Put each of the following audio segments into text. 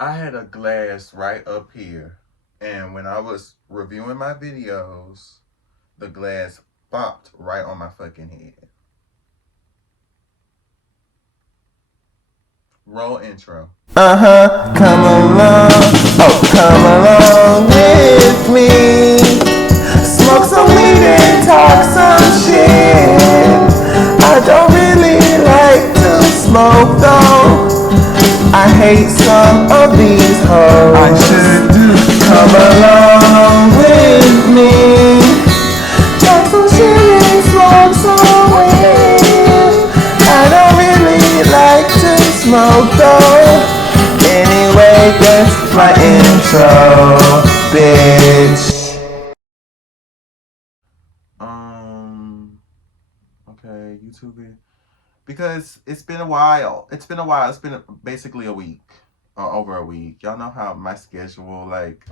I had a glass right up here, and when I was reviewing my videos, the glass bopped right on my fucking head. Roll intro. Come along, oh, come along with me. Smoke some weed and talk some shit. I don't really like to smoke though. I hate some of these hoes. I sure do. Come along with me. Talk some shit and smoke some weed. I don't really like to smoke though. Anyway, that's my intro, bitch. Um. Okay, YouTube. Because it's been a while. It's been a while. It's been basically a week or over a week. Y'all know how my schedule, like,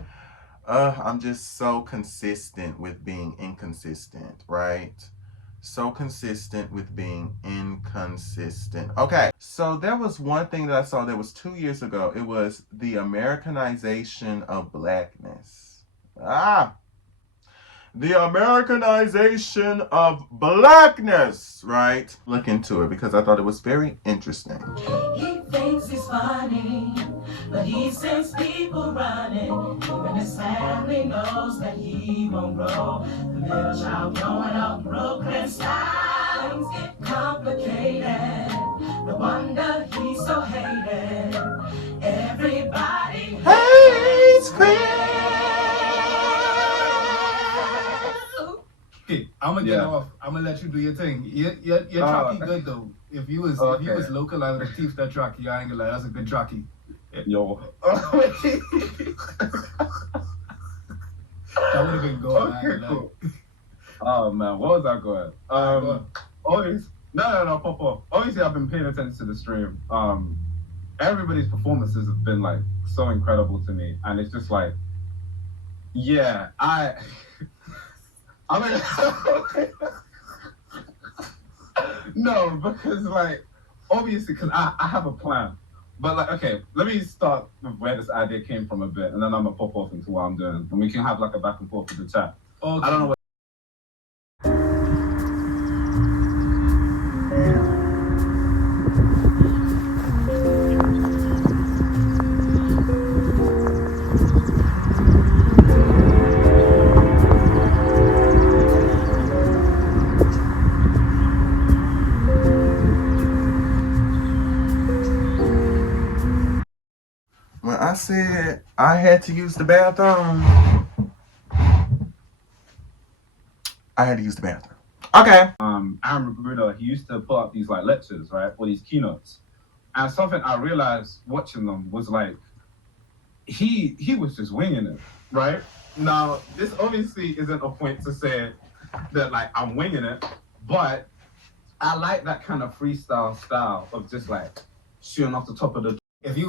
I'm just so consistent with being inconsistent, right? So consistent with being inconsistent. Okay, so there was one thing that I saw that was 2 years ago. It was the Americanization of blackness. Ah, the Americanization of blackness, right? Look into it because I thought it was very interesting. He thinks he's funny, but he sends people running. Even his family knows that he won't grow. The little child growing up Brooklyn style. Things get complicated. No wonder he's so hated. Everybody hates Chris. Okay, I'm gonna get off. I'm gonna let you do your thing. Your Chucky good though. If you was local, I would have teach that Chucky. I ain't gonna lie, that's a good Chucky. Yo. That would have been going. Okay, cool. Oh man, what was I going? Always. No, pop. Obviously, I've been paying attention to the stream. Everybody's performances have been like so incredible to me, and it's just like, yeah, I mean, no, because like, obviously, because I have a plan. But like, okay, let me start with where this idea came from a bit, and then I'm gonna pop off into what I'm doing, and we can have like a back and forth with the chat. Okay. I don't know what. When I said I had to use the bathroom, I had to use the bathroom. Okay. Aaron Magruder, he used to put up these like lectures, right, or these keynotes, and something I realized watching them was like he was just winging it, right? Now, this obviously isn't a point to say that like I'm winging it, but I like that kind of freestyle style of just like shooting off the top of the. You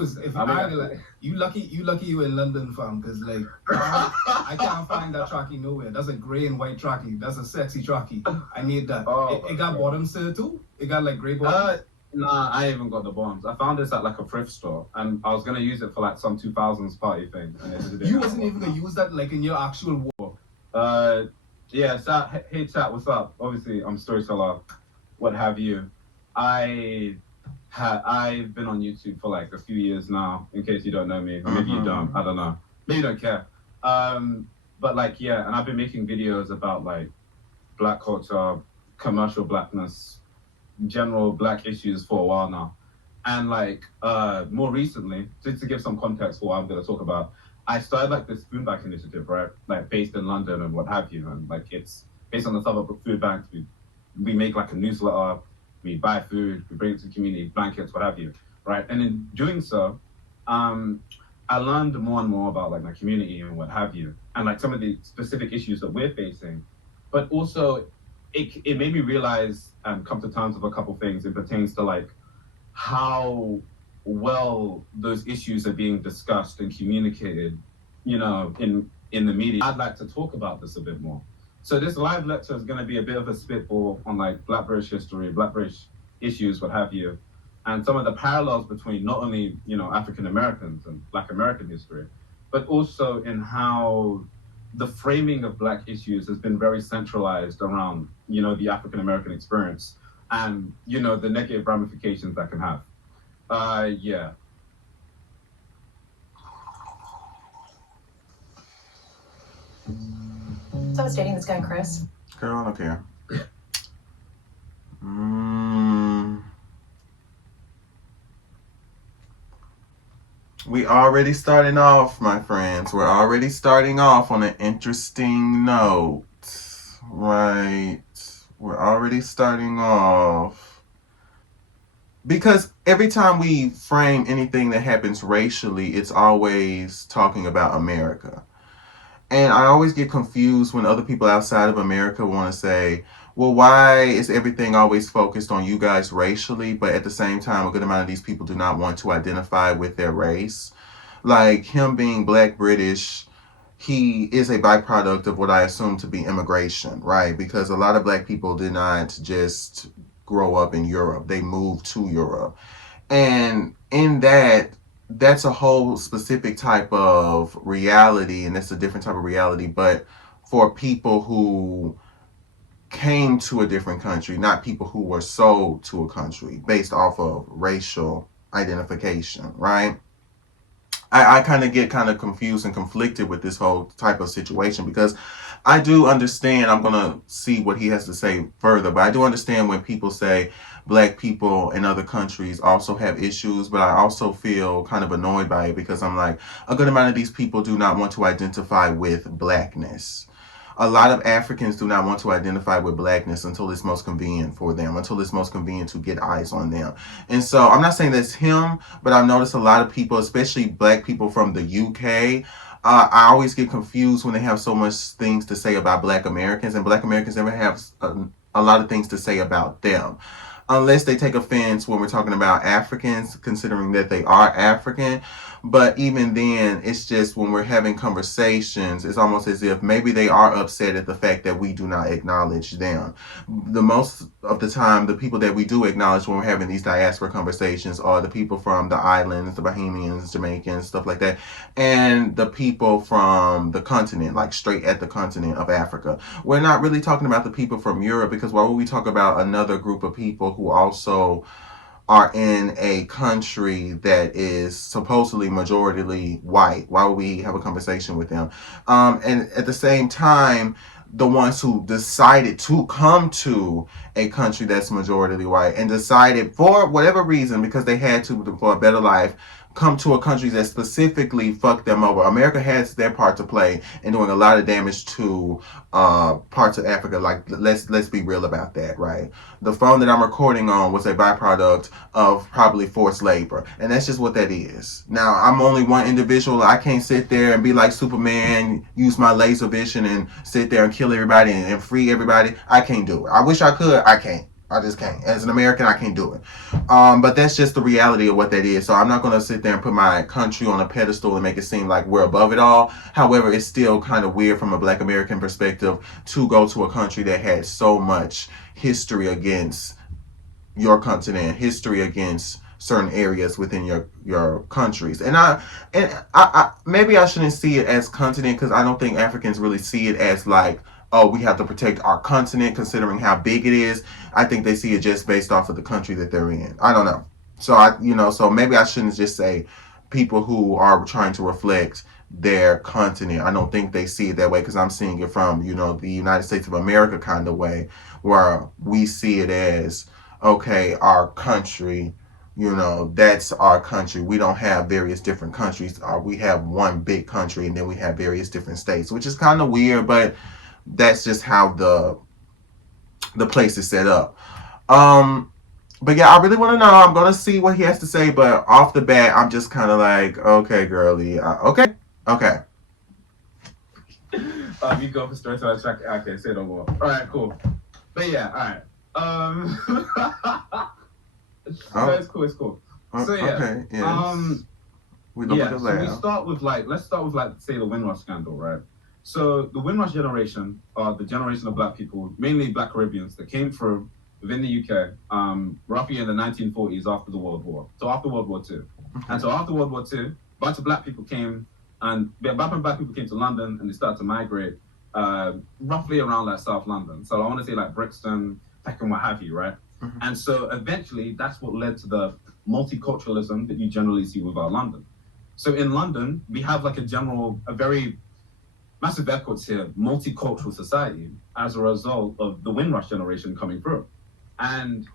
lucky you in London, fam, because like I can't find that Chucky nowhere. That's a gray and white Chucky. That's a sexy Chucky. I need that. It got bottoms to it too. It got like gray bottoms. Nah, I even got the bombs. I found this at like a thrift store, and I was gonna use it for like some 2000s party thing. And you wasn't even gonna use that like in your actual war. Yeah. Hey chat, what's up? Obviously, I'm storyteller, what have you. I've been on YouTube for like a few years now. In case you don't know me, or maybe you don't. I don't know. Maybe you don't care. But like yeah, and I've been making videos about like black culture, commercial blackness, general black issues for a while now. And like more recently, just to give some context for what I'm gonna talk about, I started like this food bank initiative, right? Like based in London and what have you. And like it's based on the Southwark Food Bank. We make like a newsletter, we buy food, we bring it to the community, blankets, what have you, right? And in doing so, I learned more and more about like my community and what have you, and like some of the specific issues that we're facing. But also, it made me realize and come to terms with a couple things. It pertains to like how well those issues are being discussed and communicated, you know, in the media. I'd like to talk about this a bit more. So this live lecture is going to be a bit of a spitball on like Black British history, Black British issues, what have you. and some of the parallels between not only, African Americans and Black American history, but also in how the framing of Black issues has been very centralized around, the African American experience and, the negative ramifications that can have. Yeah. So I was dating this guy, Chris. Girl, I don't care. We already starting off, my friends. We're already starting off on an interesting note. Right. We're already starting off. Because every time we frame anything that happens racially, it's always talking about America. And I always get confused when other people outside of America want to say, well, why is everything always focused on you guys racially? But at the same time, a good amount of these people do not want to identify with their race. Like him being Black British, he is a byproduct of what I assume to be immigration, right? Because a lot of Black people did not just grow up in Europe, they moved to Europe. And in that, that's a whole specific type of reality, and that's a different type of reality. But for people who came to a different country, not people who were sold to a country based off of racial identification, right? I kind of get kind of confused and conflicted with this whole type of situation because I do understand. I'm going to see what he has to say further, but I do understand when people say Black people in other countries also have issues, but I also feel kind of annoyed by it because I'm like, a good amount of these people do not want to identify with Blackness. A lot of Africans do not want to identify with Blackness until it's most convenient for them, until it's most convenient to get eyes on them. And so I'm not saying that's him, but I've noticed a lot of people, especially Black people from the UK, I always get confused when they have so much things to say about Black Americans, and Black Americans never have a lot of things to say about them. Unless they take offense when we're talking about Africans, considering that they are African. But even then, it's just when we're having conversations, it's almost as if maybe they are upset at the fact that we do not acknowledge them. The most of the time, the people that we do acknowledge when we're having these diaspora conversations are the people from the islands, the Bahamians, Jamaicans, stuff like that, and the people from the continent, like straight at the continent of Africa. We're not really talking about the people from Europe because why would we talk about another group of people who also are in a country that is supposedly majoritarily white? Why would we have a conversation with them? And at the same time, the ones who decided to come to a country that's majoritarily white and decided for whatever reason, because they had to for a better life, come to a country that specifically fucked them over. America has their part to play in doing a lot of damage to parts of Africa. Like let's be real about that, right? The phone that I'm recording on was a byproduct of probably forced labor, and that's just what that is. Now I'm only one individual. I can't sit there and be like Superman, use my laser vision and sit there and kill everybody and free everybody. I can't do it. I wish I could. I can't. I just can't. As an American, I can't do it. But that's just the reality of what that is. So I'm not going to sit there and put my country on a pedestal and make it seem like we're above it all. However, it's still kind of weird from a Black American perspective to go to a country that had so much history against your continent, history against certain areas within your countries. And I maybe I shouldn't see it as continent because I don't think Africans really see it as like, oh, we have to protect our continent considering how big it is. I think they see it just based off of the country that they're in. I don't know. So maybe I shouldn't just say people who are trying to reflect their continent. I don't think they see it that way because I'm seeing it from, the United States of America kind of way where we see it as, okay, our country, that's our country. We don't have various different countries. We have one big country and then we have various different states, which is kind of weird, but that's just how the place is set up. But yeah, I really want to know. I'm gonna see what he has to say, but off the bat, I'm just kind of like, okay, girly, okay. You go for story, so I check. Okay, say no more. All right, cool. But yeah, all right. So it's cool. So yeah. Okay. Yes. We don't yeah. So we start with let's start with say the Windrush scandal, right? So the Windrush generation are the generation of Black people, mainly Black Caribbeans, that came through within the UK, roughly in the 1940s after the World War. So after World War II. And so after World War II, a bunch of black people came, and a bunch of black people came to London, and they started to migrate roughly around like South London. So I want to say like Brixton, Peckham, what have you, right? And so eventually that's what led to the multiculturalism that you generally see without London. So in London, we have like a very massive air quotes here, multicultural society as a result of the Windrush generation coming through. And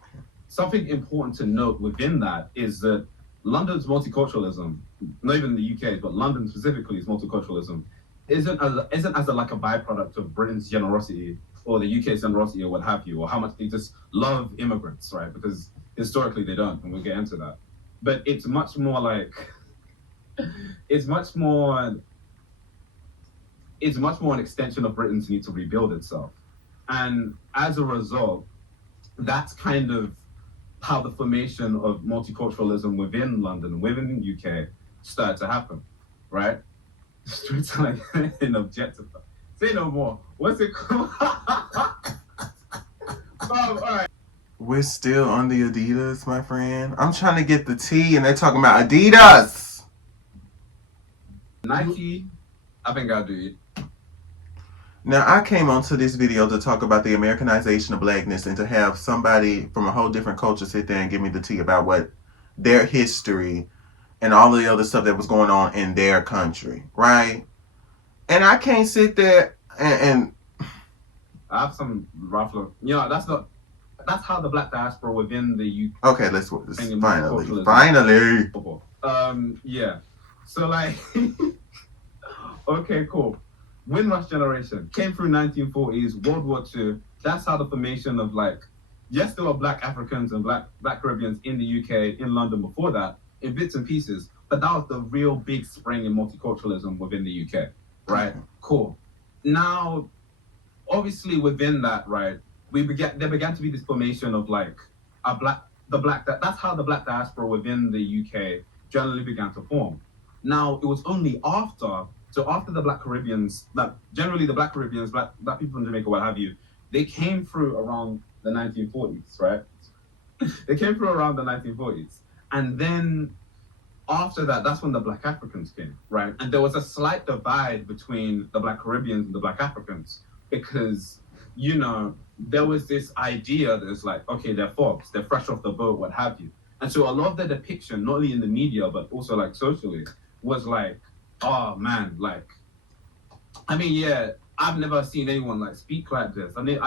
something important to note within that is that London's multiculturalism, not even the UK, but London specifically's multiculturalism, isn't as like a byproduct of Britain's generosity or the UK's generosity or what have you, or how much they just love immigrants, right? Because historically they don't, and we'll get into that. But it's much more like it's much more an extension of Britain's need to rebuild itself. And as a result, that's kind of how the formation of multiculturalism within London, within the UK, started to happen, right? Storytelling and objectify. Say no more. What's it called? All right. We're still on the Adidas, my friend. I'm trying to get the tea, and they're talking about Adidas. Nike, I think I'll do it. Now, I came onto this video to talk about the Americanization of blackness and to have somebody from a whole different culture sit there and give me the tea about what their history and all the other stuff that was going on in their country, right? And I can't sit there and I have some rough look. You know, that's how the black diaspora within the UK. Okay, let's finally. Yeah. So like, okay, cool. Windrush generation came through 1940s, World War II. That's how the formation of like, yes, there were black Africans and black Caribbeans in the UK, in London before that, in bits and pieces. But that was the real big spring in multiculturalism within the UK, right? Cool. Now, obviously within that, right, there began to be this formation of like that's how the black diaspora within the UK generally began to form. Now, it was only after the black Caribbeans, that generally the black Caribbeans, black people from Jamaica, what have you, they came through around the 1940s, right? They came through around the 1940s. And then after that, that's when the black Africans came, right? And there was a slight divide between the black Caribbeans and the black Africans because, you know, there was this idea that it's like, okay, they're folks, they're fresh off the boat, what have you. And so a lot of the depiction, not only in the media, but also like socially, was like, oh man, like, I mean, yeah, I've never seen anyone like speak like this. I mean,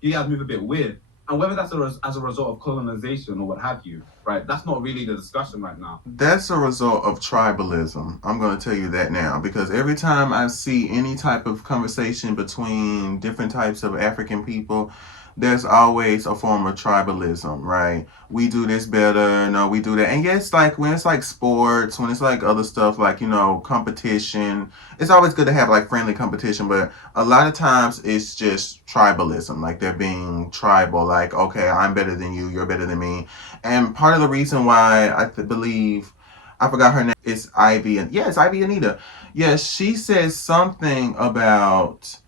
you guys move a bit weird. And whether that's as a result of colonization or what have you, right? That's not really the discussion right now. That's a result of tribalism. I'm going to tell you that now because every time I see any type of conversation between different types of African people, there's always a form of tribalism, right? We do this better, no, we do that. And yes, like when it's like sports, when it's like other stuff like, you know, competition, it's always good to have like friendly competition, but a lot of times it's just tribalism, like they're being tribal, like, okay, I'm better than you, you're better than me. And part of the reason why believe, I forgot her name, it's Ivy, and yeah, it's Ivy Anita. Yeah, she says something about,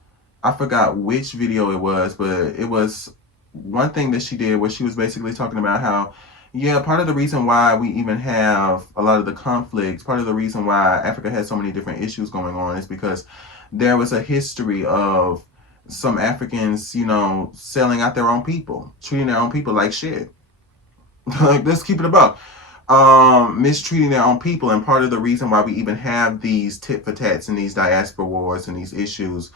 I forgot which video it was, but it was one thing that she did where she was basically talking about how, yeah, part of the reason why we even have a lot of the conflicts, part of the reason why Africa has so many different issues going on is because there was a history of some Africans, you know, selling out their own people, treating their own people like shit. Like, let's keep it above. Mistreating their own people, and part of the reason why we even have these tit for tats and these diaspora wars and these issues,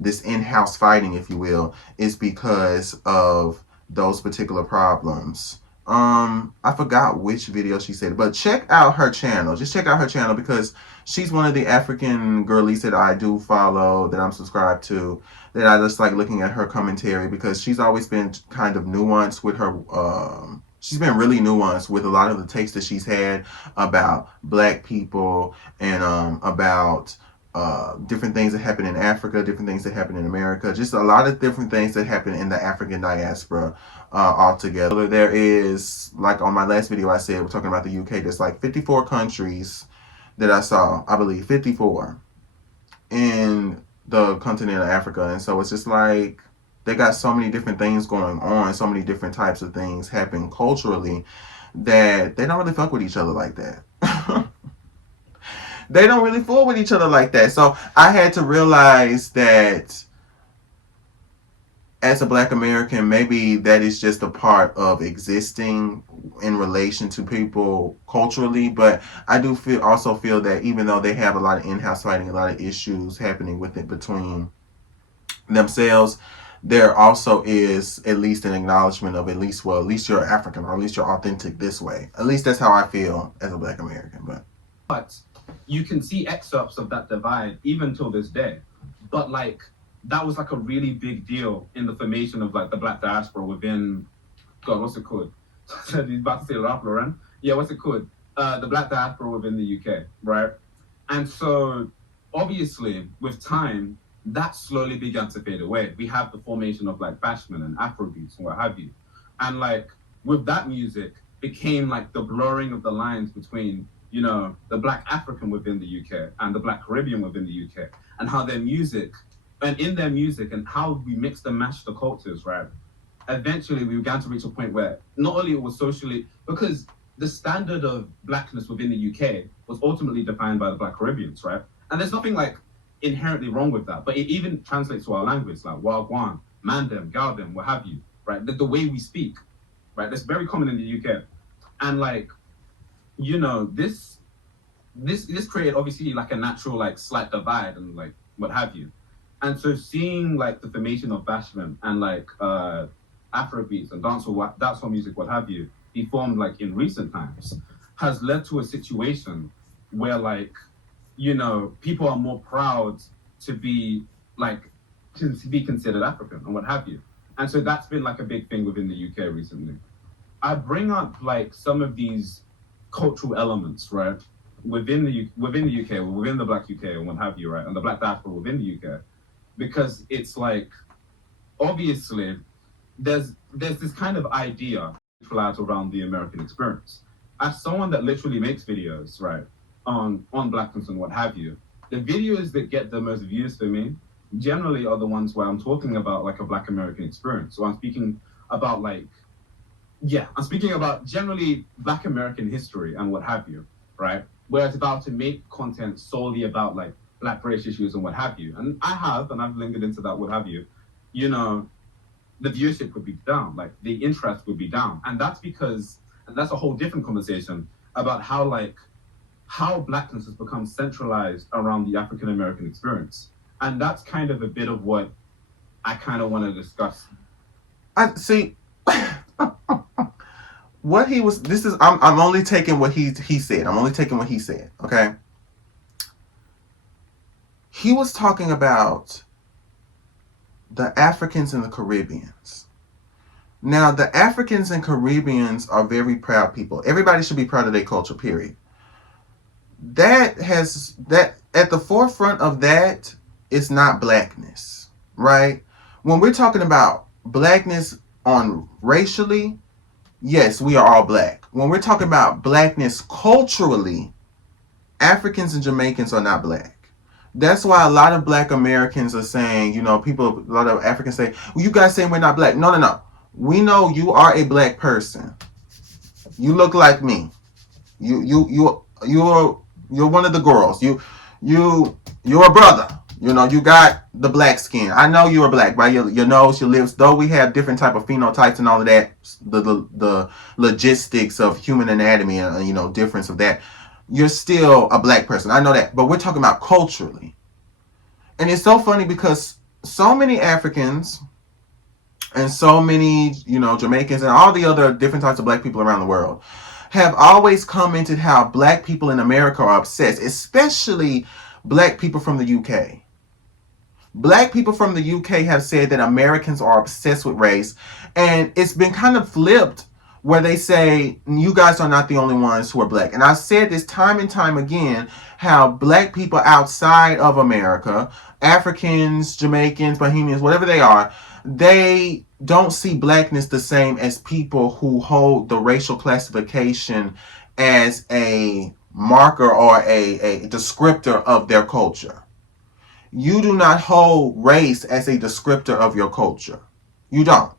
this in-house fighting, if you will, is because of those particular problems. I forgot which video she said, but check out her channel. Just check out her channel because she's one of the African girlies that I do follow, that I'm subscribed to, that I just like looking at her commentary because she's always been kind of nuanced with her, she's been really nuanced with a lot of the takes that she's had about black people and about different things that happen in Africa, different things that happen in America, just a lot of different things that happen in the African diaspora altogether. There is, like on my last video I said, we're talking about the UK, there's like 54 countries that I saw, I believe, 54 in the continent of Africa. And so it's just like, They got so many different things going on, so many different types of things happen culturally that they don't really fuck with each other like that. They don't really fool with each other like that. So I had to realize that as a black American, maybe that is just a part of existing in relation to people culturally. But I do also feel that even though they have a lot of in-house fighting, a lot of issues happening with it between themselves, there also is at least an acknowledgement of at least you're African, or at least you're authentic this way. At least that's how I feel as a black American. But you can see excerpts of that divide even till this day. But like that was like a really big deal in the formation of like the black diaspora within God, what's it called? He's about to say Ralph Lauren. Yeah, what's it called? The black diaspora within the UK, right? And so obviously with time, that slowly began to fade away. We have the formation of like bashment and Afrobeats and what have you. And like with that music became like the blurring of the lines between, you know, the black African within the UK and the black Caribbean within the UK, and how their music and in their music and how we mixed and matched the cultures, right? Eventually we began to reach a point where not only it was socially, because the standard of blackness within the UK was ultimately defined by the black Caribbeans, right? And there's nothing like inherently wrong with that, but it even translates to our language, like wagwan, mandem, galdem, what have you, right? The way we speak, right? That's very common in the UK. And like, you know, this created obviously like a natural like slight divide and like what have you. And so seeing like the formation of bashment and like Afrobeats and dancehall music, what have you, be formed like in recent times, has led to a situation where like, you know, people are more proud to be like to be considered African and what have you. And so that's been like a big thing within the UK recently. I bring up like some of these cultural elements, right, within the UK, or within the black UK and what have you, right, and the black diaspora within the UK, because it's like obviously there's this kind of idea around the American experience. As someone that literally makes videos, right, on blackness and what have you, the videos that get the most views for me generally are the ones where I'm talking about like a black American experience. So I'm speaking about like, yeah, I'm speaking about generally black American history and what have you, right? Where it's about to make content solely about like black race issues and what have you. And I've lingered into that, what have you, you know, the viewership would be down, like the interest would be down. And that's because, and that's a whole different conversation about how blackness has become centralized around the African American experience. And that's kind of a bit of what I kind of want to discuss. I see what he was. This is I'm only taking what he said. I'm only taking what he said. Okay. He was talking about the Africans and the Caribbeans. Now, the Africans and Caribbeans are very proud people. Everybody should be proud of their culture, period. That at the forefront of that is not blackness, right? When we're talking about blackness on racially, yes, we are all black. When we're talking about blackness culturally, Africans and Jamaicans are not black. That's why a lot of black Americans are saying, you know, a lot of Africans say, well, you guys saying we're not black. No, no, no. We know you are a black person. You look like me. You're one of the girls. You're a brother. You know, you got the black skin. I know you're black, right? Your nose, your lips. Though we have different type of phenotypes and all of that, the logistics of human anatomy and, you know, difference of that, you're still a black person. I know that. But we're talking about culturally. And it's so funny because so many Africans and so many, you know, Jamaicans and all the other different types of black people around the world have always commented how black people in America are obsessed, especially black people from the UK. Black people from the UK have said that Americans are obsessed with race, and it's been kind of flipped where they say you guys are not the only ones who are black. And I've said this time and time again, how black people outside of America, Africans, Jamaicans, Bohemians, whatever they are, they don't see blackness the same as people who hold the racial classification as a marker or a descriptor of their culture. You do not hold race as a descriptor of your culture. You don't.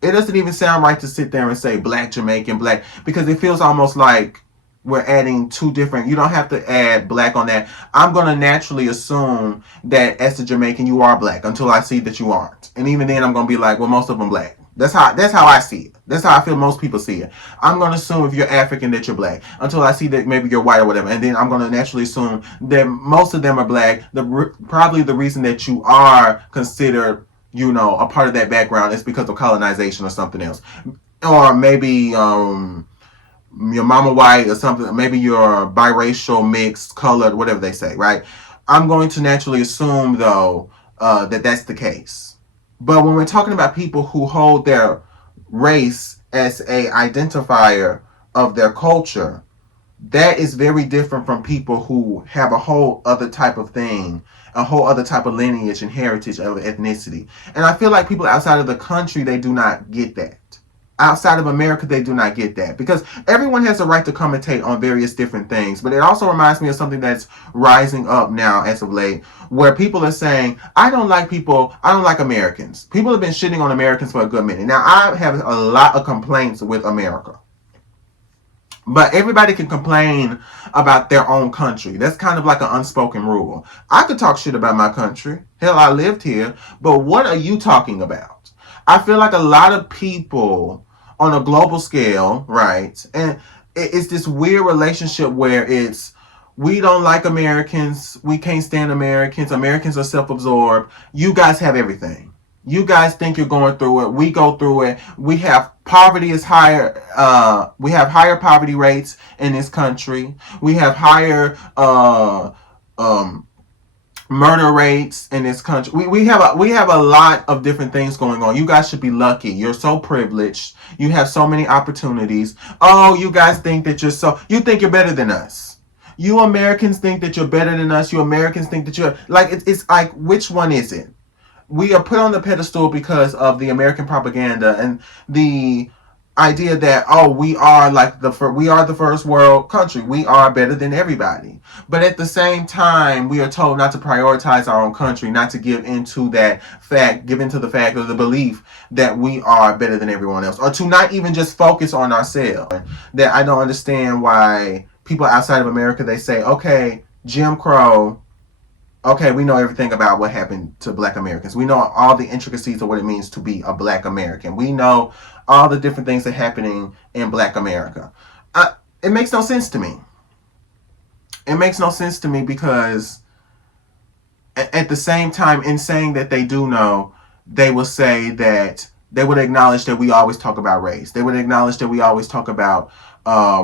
It doesn't even sound right to sit there and say black Jamaican, black, because it feels almost like we're adding two different. You don't have to add black on that. I'm going to naturally assume that as a Jamaican you are black until I see that you aren't. And even then I'm going to be like, well, most of them black. That's how I see it. That's how I feel most people see it. I'm going to assume if you're African that you're black until I see that maybe you're white or whatever. And then I'm going to naturally assume that most of them are black. Probably the reason that you are considered, a part of that background is because of colonization or something else. Or maybe your mama white or something. Maybe you're biracial, mixed, colored, whatever they say, right? I'm going to naturally assume, though, that that's the case. But when we're talking about people who hold their race as a identifier of their culture, that is very different from people who have a whole other type of thing, a whole other type of lineage and heritage of ethnicity. And I feel like people outside of the country, they do not get that. Outside of America, they do not get that, because everyone has a right to commentate on various different things. But it also reminds me of something that's rising up now as of late, where people are saying, I don't like Americans. People have been shitting on Americans for a good minute. Now, I have a lot of complaints with America. But everybody can complain about their own country. That's kind of like an unspoken rule. I could talk shit about my country. Hell, I lived here. But what are you talking about? I feel like a lot of people on a global scale, right? And it's this weird relationship where it's, we don't like Americans. We can't stand Americans. Americans are self-absorbed. You guys have everything. You guys think you're going through it. We go through it. We have poverty is higher. We have higher poverty rates in this country. We have higher murder rates in this country. We have a lot of different things going on. You guys should be lucky. You're so privileged. You have so many opportunities. Oh, you guys think that you think you're better than us. You Americans think that you're better than us. You Americans think that you're like, it's like, which one is it? We are put on the pedestal because of the American propaganda and the idea that, oh, we are the first world country. We are better than everybody. But at the same time, we are told not to prioritize our own country, not to give into the fact or the belief that we are better than everyone else, or to not even just focus on ourselves. That I don't understand why people outside of America, they say, okay, Jim Crow. Okay, we know everything about what happened to black Americans. We know all the intricacies of what it means to be a black American. We know all the different things that are happening in black America. It makes no sense to me. It makes no sense to me because at the same time, in saying that they do know, they will say that they would acknowledge that we always talk about race. They would acknowledge that we always talk about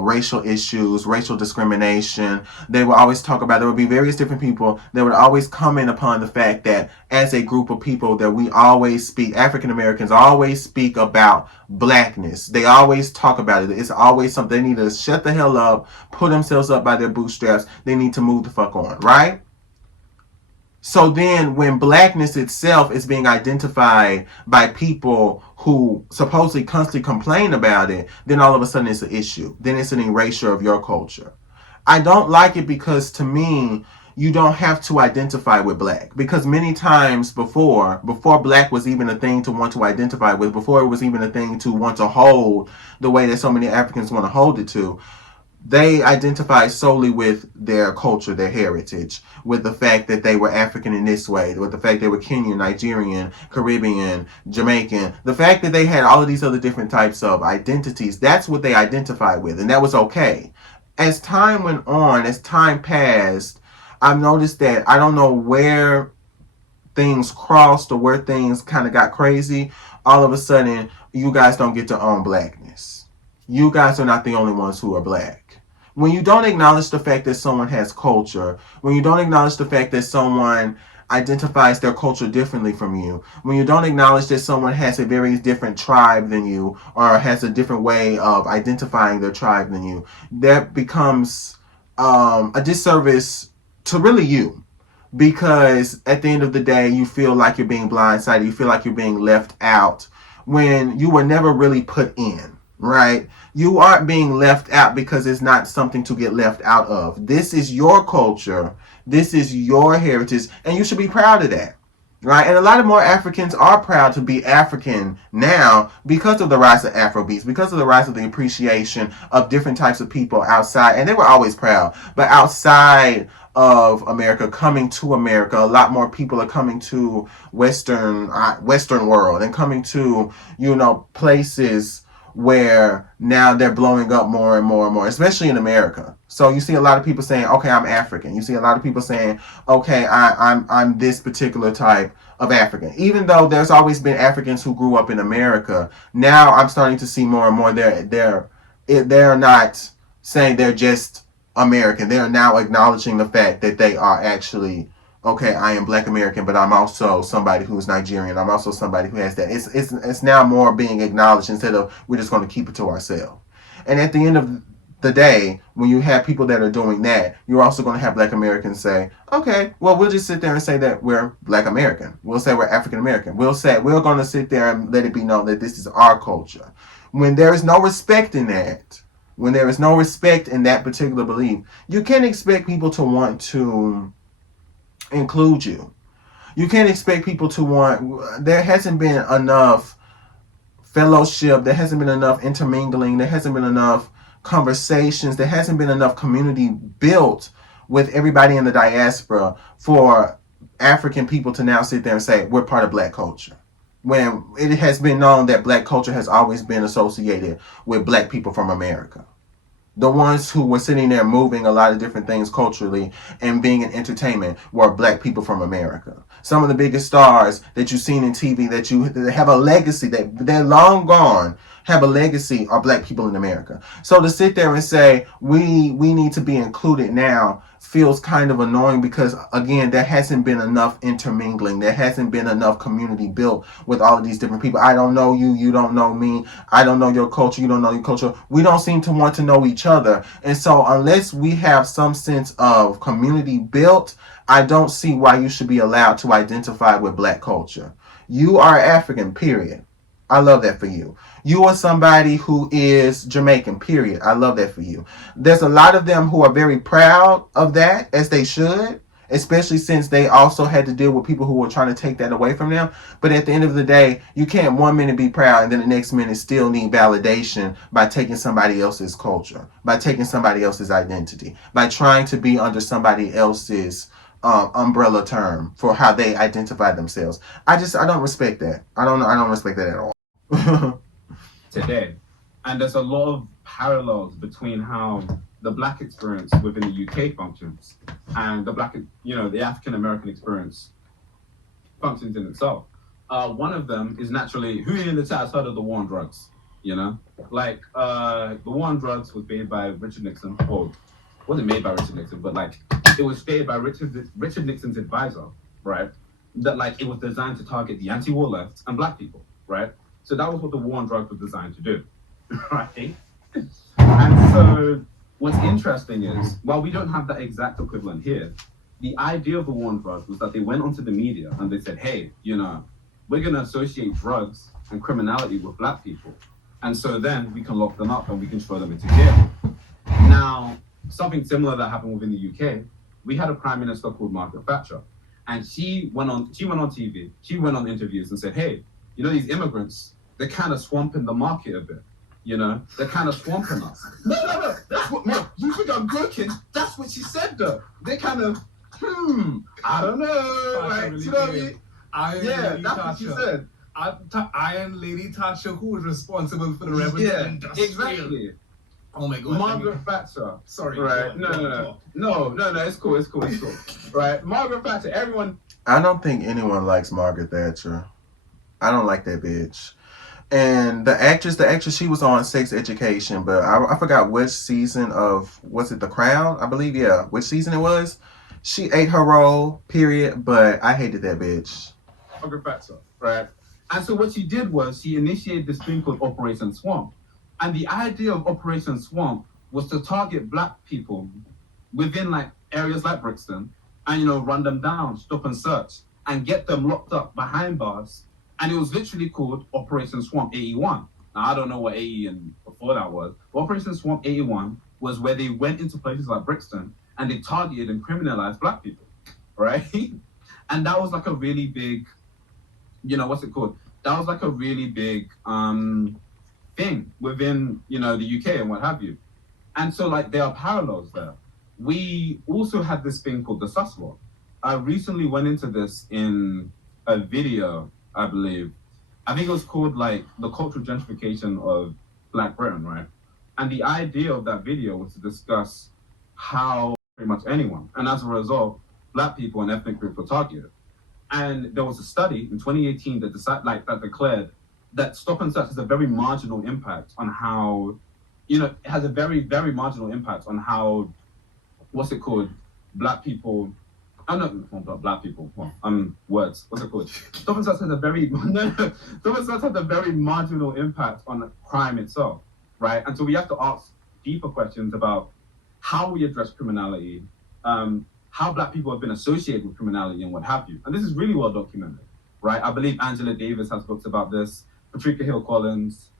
racial issues, racial discrimination. They will always talk about, there will be various different people that would always comment upon the fact that as a group of people that we always speak, African Americans always speak about blackness. They always talk about it. It's always something. They need to shut the hell up, put themselves up by their bootstraps. They need to move the fuck on, right? So then when blackness itself is being identified by people who supposedly constantly complain about it, then all of a sudden it's an issue. Then it's an erasure of your culture. I don't like it because to me, you don't have to identify with black. Because many times before black was even a thing to want to identify with, before it was even a thing to want to hold the way that so many Africans want to hold it to, they identify solely with their culture, their heritage, with the fact that they were African in this way, with the fact they were Kenyan, Nigerian, Caribbean, Jamaican, the fact that they had all of these other different types of identities. That's what they identified with, and that was okay. As time went on, as time passed, I've noticed that I don't know where things crossed or where things kind of got crazy. All of a sudden, you guys don't get to own blackness. You guys are not the only ones who are black. When you don't acknowledge the fact that someone has culture, when you don't acknowledge the fact that someone identifies their culture differently from you, when you don't acknowledge that someone has a very different tribe than you or has a different way of identifying their tribe than you, that becomes a disservice to really you. Because at the end of the day, you feel like you're being blindsided, you feel like you're being left out when you were never really put in, right? You aren't being left out because it's not something to get left out of. This is your culture. This is your heritage. And you should be proud of that. right? And a lot of more Africans are proud to be African now because of the rise of Afrobeats, because of the rise of the appreciation of different types of people outside. And they were always proud, but outside of America, coming to America, a lot more people are coming to Western world and coming to places where now they're blowing up more and more and more, especially in America. So you see a lot of people saying, "Okay, I'm African." You see a lot of people saying, "Okay, I'm this particular type of African." Even though there's always been Africans who grew up in America, now I'm starting to see more and more they're not saying they're just American. They are now acknowledging the fact that they are actually, okay, I am Black American, but I'm also somebody who's Nigerian. I'm also somebody who has that. It's now more being acknowledged instead of we're just going to keep it to ourselves. And at the end of the day, when you have people that are doing that, you're also going to have Black Americans say, okay, well, we'll just sit there and say that we're Black American. We'll say we're African American. We'll say we're going to sit there and let it be known that this is our culture. When there is no respect in that, when there is no respect in that particular belief, you can't expect people to want to include you. You can't expect people to want. There hasn't been enough fellowship. There hasn't been enough intermingling. There hasn't been enough conversations. There hasn't been enough community built with everybody in the diaspora for African people to now sit there and say we're part of Black culture. When it has been known that Black culture has always been associated with Black people from America, the ones who were sitting there moving a lot of different things culturally and being in entertainment were Black people from America. Some of the biggest stars that you've seen in TV that have a legacy, that they're long gone, have a legacy, are Black people in America. So to sit there and say we need to be included now feels kind of annoying because again there hasn't been enough intermingling. There hasn't been enough community built with all of these different people. I don't know you, you don't know me. I don't know your culture, you don't know your culture. We don't seem to want to know each other. And so unless we have some sense of community built, I don't see why you should be allowed to identify with Black culture. You are African, period. I love that for you. You are somebody who is Jamaican, period. I love that for you. There's a lot of them who are very proud of that, as they should, especially since they also had to deal with people who were trying to take that away from them. But at the end of the day, you can't one minute be proud and then the next minute still need validation by taking somebody else's culture, by taking somebody else's identity, by trying to be under somebody else's umbrella term for how they identify themselves. I don't respect that. I don't respect that at all. Today. And there's a lot of parallels between how the Black experience within the UK functions and the African American experience functions in itself. One of them is naturally, who in the chat has heard of the war on drugs? You know, like the war on drugs was made by Richard Nixon, or wasn't made by Richard Nixon, but like it was made by Richard Nixon's advisor, right? That like it was designed to target the anti-war left and Black people, right? So that was what the war on drugs was designed to do, right? And so what's interesting is, while we don't have that exact equivalent here, the idea of the war on drugs was that they went onto the media and they said, hey, we're going to associate drugs and criminality with Black people. And so then we can lock them up and we can throw them into jail. Now, something similar that happened within the UK, we had a prime minister called Margaret Thatcher. And she went on TV, she went on interviews and said, hey, these immigrants, they're kind of swamping the market a bit. They're kind of swamping us. No, that's what, no, you think I'm joking? That's what she said, though. They kind of, I don't know. Like, you know what I mean? That's what she said. Iron Lady Thatcher, who was responsible for the revenue industry. Exactly. Oh my God. Margaret Thatcher. Sorry. Right. No. It's cool. Right. Margaret Thatcher, everyone. I don't think anyone likes Margaret Thatcher. I don't like that bitch. And the actress, she was on Sex Education, but I forgot which season of, was it The Crown? I believe, yeah, which season it was. She ate her role, period, but I hated that bitch. Margaret Thatcher, right? And so what she did was she initiated this thing called Operation Swamp. And the idea of Operation Swamp was to target Black people within like areas like Brixton and, run them down, stop and search, and get them locked up behind bars. And it was literally called Operation Swamp 81. Now, I don't know what 80 and before that was. But Operation Swamp 81 was where they went into places like Brixton and they targeted and criminalized Black people, right? And that was like a really big, what's it called? That was like a really big thing within, the UK and what have you. And so like there are parallels there. We also had this thing called the Suswat. I recently went into this in a video, I believe. I think it was called like the cultural gentrification of Black Britain, right? And the idea of that video was to discuss how pretty much anyone, and as a result, Black people and ethnic groups were targeted. And there was a study in 2018 that declared that stop and search has a very marginal impact on how, it has a very, very marginal impact on how, what's it called, Black people. I'm not Black people. Well, words. What's it called? Stop and search has a very stop and search has a very marginal impact on crime itself, right? And so we have to ask deeper questions about how we address criminality, how Black people have been associated with criminality and what have you. And this is really well documented, right? I believe Angela Davis has books about this, Patricia Hill Collins,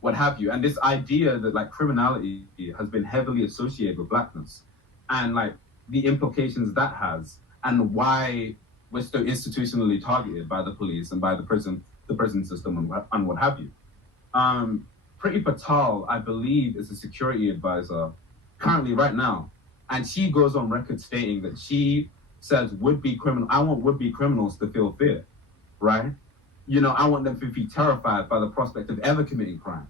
what have you. And this idea that like criminality has been heavily associated with Blackness and like the implications that has and why we're so institutionally targeted by the police and by the prison system and what have you. Priti Patel, I believe, is a security advisor currently right now. And she goes on record stating that she says I want would-be criminals to feel fear, right? I want them to be terrified by the prospect of ever committing crime.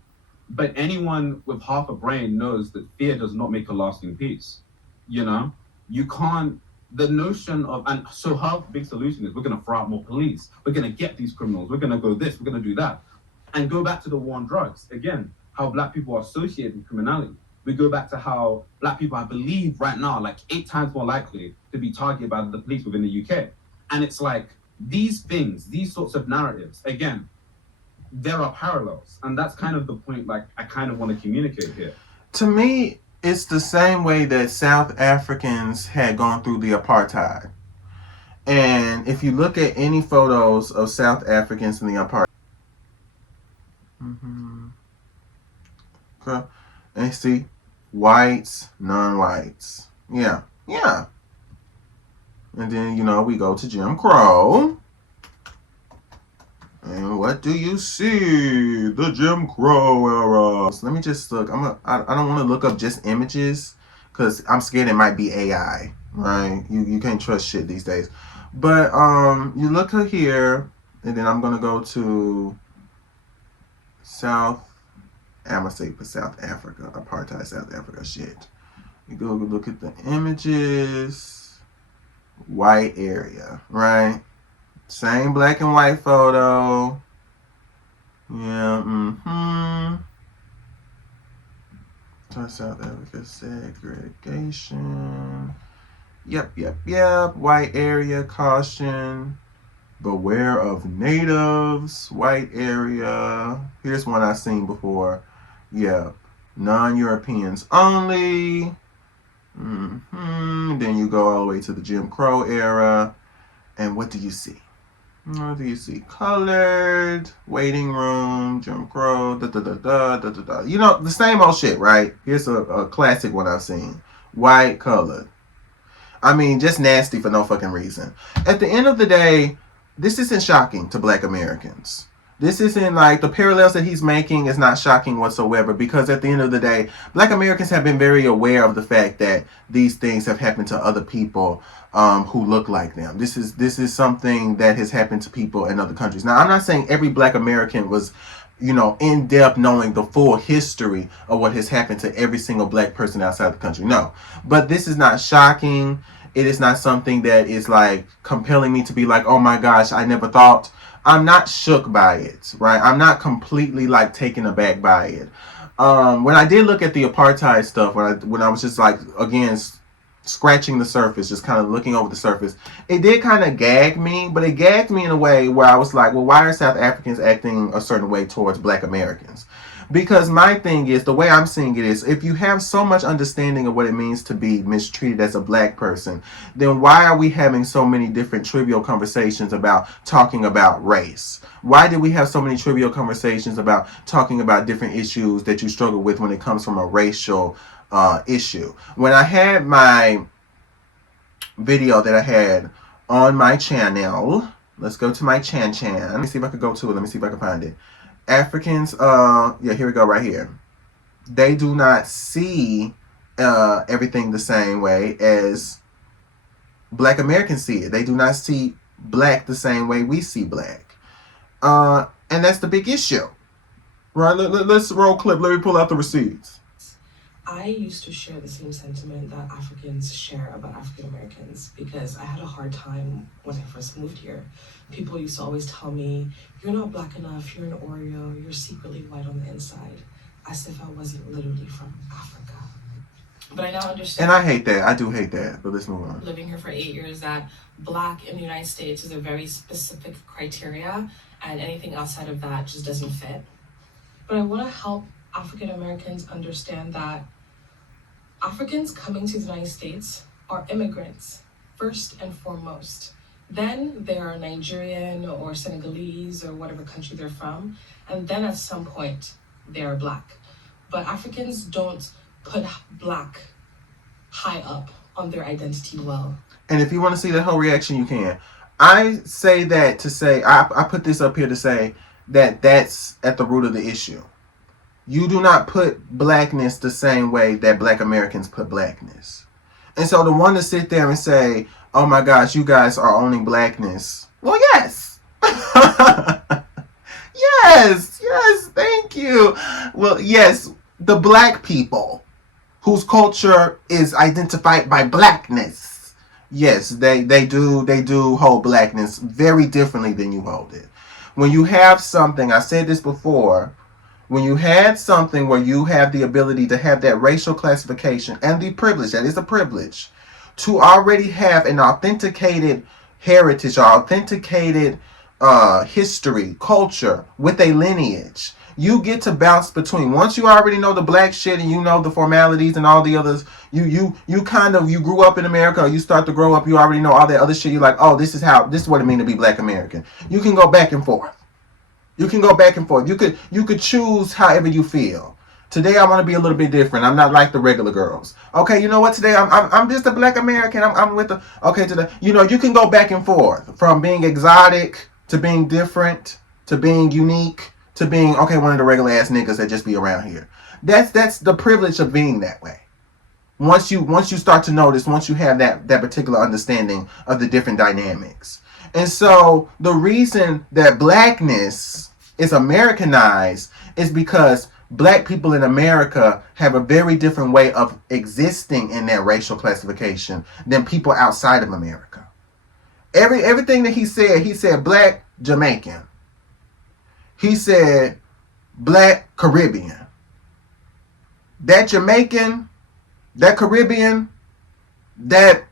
But anyone with half a brain knows that fear does not make a lasting peace. You can't, the notion of, and so her big solution is we're going to throw out more police. We're going to get these criminals. We're going to go this, we're going to do that. And go back to the war on drugs. Again, how Black people are associated with criminality. We go back to how Black people, I believe right now, like 8 times more likely to be targeted by the police within the UK. And it's like these things, these sorts of narratives, again, there are parallels. And that's kind of the point like I kind of want to communicate here. To me, it's the same way that South Africans had gone through the apartheid. And if you look at any photos of South Africans in the apartheid, okay, and you see whites, non-whites. Yeah. And then, we go to Jim Crow. And what do you see? The Jim Crow era. So let me just look. I don't want to look up just images because I'm scared it might be AI, right? You can't trust shit these days. But you look here, and then I'm gonna go to I'm gonna say for South Africa, apartheid South Africa shit. You go look at the images, white area, right? Same black and white photo. Yeah, South Africa segregation. Yep. White area, caution. Beware of natives. White area. Here's one I've seen before. Yep. Non-Europeans only. Then you go all the way to the Jim Crow era. And what do you see? What do you see? Colored, waiting room, Jim Crow, the same old shit, right? Here's a classic one I've seen. White, colored. I mean, just nasty for no fucking reason. At the end of the day, this isn't shocking to Black Americans. This isn't like the parallels that he's making is not shocking whatsoever because at the end of the day, Black Americans have been very aware of the fact that these things have happened to other people who look like them. This is something that has happened to people in other countries. Now, I'm not saying every Black American was, in depth knowing the full history of what has happened to every single Black person outside the country. No, but this is not shocking. It is not something that is like compelling me to be like, oh my gosh, I never thought. I'm not shook by it, right? I'm not completely like taken aback by it. When I did look at the apartheid stuff, when I was just like, again, scratching the surface, just kind of looking over the surface, it did kind of gag me, but it gagged me in a way where I was like, well, why are South Africans acting a certain way towards Black Americans? Because my thing is, the way I'm seeing it is, if you have so much understanding of what it means to be mistreated as a Black person, then why are we having so many different trivial conversations about talking about race? Why do we have so many trivial conversations about talking about different issues that you struggle with when it comes from a racial issue? When I had my video that I had on my channel. Let's go to my chan. Let me see if I can go to it. Let me see if I can find it. Africans, yeah, here we go, right here. They do not see everything the same way as Black Americans see it. They do not see black the same way we see black. And that's the big issue. Right, let's roll clip. Let me pull out the receipts. I used to share the same sentiment that Africans share about African Americans because I had a hard time when I first moved here. People used to always tell me, you're not black enough, you're an Oreo, you're secretly white on the inside, as if I wasn't literally from Africa. But I now understand. And I hate that. I do hate that. But let's move on. Living here for 8 years, that black in the United States is a very specific criteria, and anything outside of that just doesn't fit. But I want to help African Americans understand that Africans coming to the United States are immigrants, first and foremost. Then they are Nigerian or Senegalese or whatever country they're from. And then at some point, they are black. But Africans don't put black high up on their identity well. And if you want to see that whole reaction, you can. I say that to say, I put this up here to say that that's at the root of the issue. You do not put blackness the same way that Black Americans put blackness. And so the one to sit there and say, oh my gosh, you guys are owning blackness. Well, yes. yes, thank you. Well, yes, the black people whose culture is identified by blackness. Yes, they do hold blackness very differently than you hold it. When you have something, I said this before, when you had something where you have the ability to have that racial classification and the privilege, that is a privilege, to already have an authenticated heritage or authenticated history, culture with a lineage, you get to bounce between. Once you already know the black shit and you know the formalities and all the others, you grew up in America, or you start to grow up, you already know all that other shit. You're like, oh, this is what it means to be Black American. You can go back and forth. You could choose however you feel. Today I want to be a little bit different. I'm not like the regular girls. Okay, you know what? Today I'm just a Black American. I'm with the today. You can go back and forth from being exotic to being different to being unique to being one of the regular ass niggas that just be around here. That's the privilege of being that way. Once you start to notice, once you have that particular understanding of the different dynamics. And so the reason that blackness is Americanized is because black people in America have a very different way of existing in their racial classification than people outside of America. Everything that he said Black Jamaican. He said Black Caribbean. That Jamaican, that Caribbean, that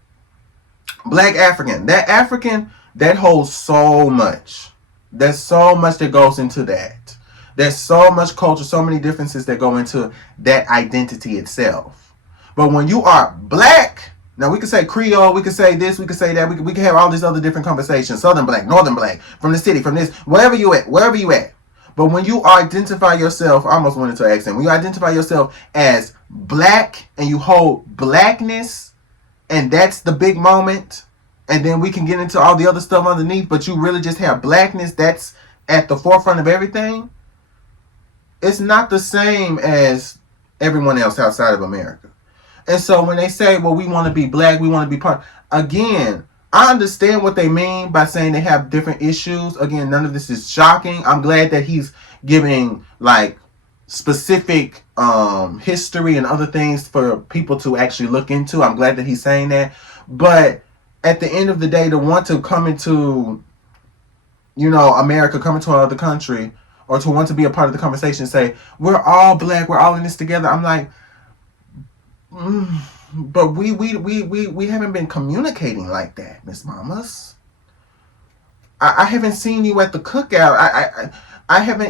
Black African, that African, that holds so much. There's so much that goes into that. There's so much culture, so many differences that go into that identity itself. But when you are black, now we could say Creole, we could say this, we could say that, we could have all these other different conversations. Southern black, northern black, from the city, from this, wherever you at. But when you identify yourself, I almost went into an accent. When you identify yourself as black and you hold blackness, and that's the big moment, and then we can get into all the other stuff underneath, but you really just have blackness that's at the forefront of everything, it's not the same as everyone else outside of America. And so when they say, well, we want to be black, we want to be part, again, I understand what they mean by saying they have different issues. Again, none of this is shocking. I'm glad that he's giving like specific history and other things for people to actually look into. I'm glad that he's saying that. But at the end of the day, to want to come into, America, come into another country, or to want to be a part of the conversation and say, we're all black, we're all in this together. I'm like, but we haven't been communicating like that, Miss Mamas. I haven't seen you at the cookout.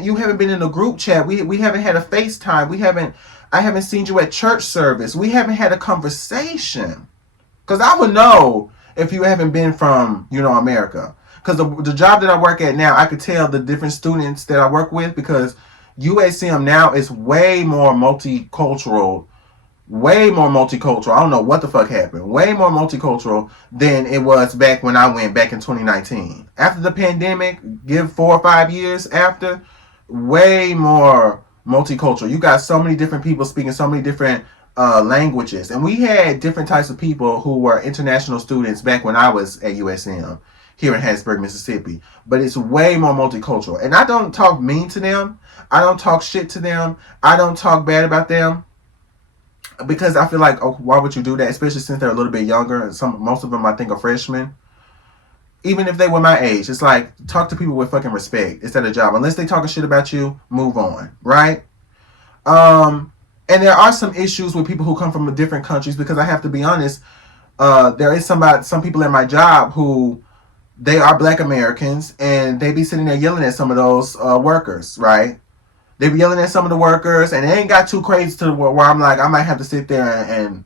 You haven't been in a group chat. We haven't had a FaceTime. I haven't seen you at church service. We haven't had a conversation. Because I would know if you haven't been from, America. Because the job that I work at now, I could tell the different students that I work with, because USM now is way more multicultural way more multicultural. I don't know what the fuck happened. Way more multicultural than it was back when I went back in 2019. After the pandemic, give 4 or 5 years after, way more multicultural. You got so many different people speaking so many different languages. And we had different types of people who were international students back when I was at USM here in Hattiesburg, Mississippi. But it's way more multicultural. And I don't talk mean to them. I don't talk shit to them. I don't talk bad about them because I feel like, oh, why would you do that? Especially since they're a little bit younger, and most of them I think are freshmen. Even if they were my age, it's like talk to people with fucking respect. It's at a job. Unless they talking shit about you, move on, right? And there are some issues with people who come from different countries because I have to be honest. There is some people at my job who they are Black Americans and they be sitting there yelling at some of those workers, right? They be yelling at some of the workers, and it ain't got too crazy to the where I'm like, I might have to sit there and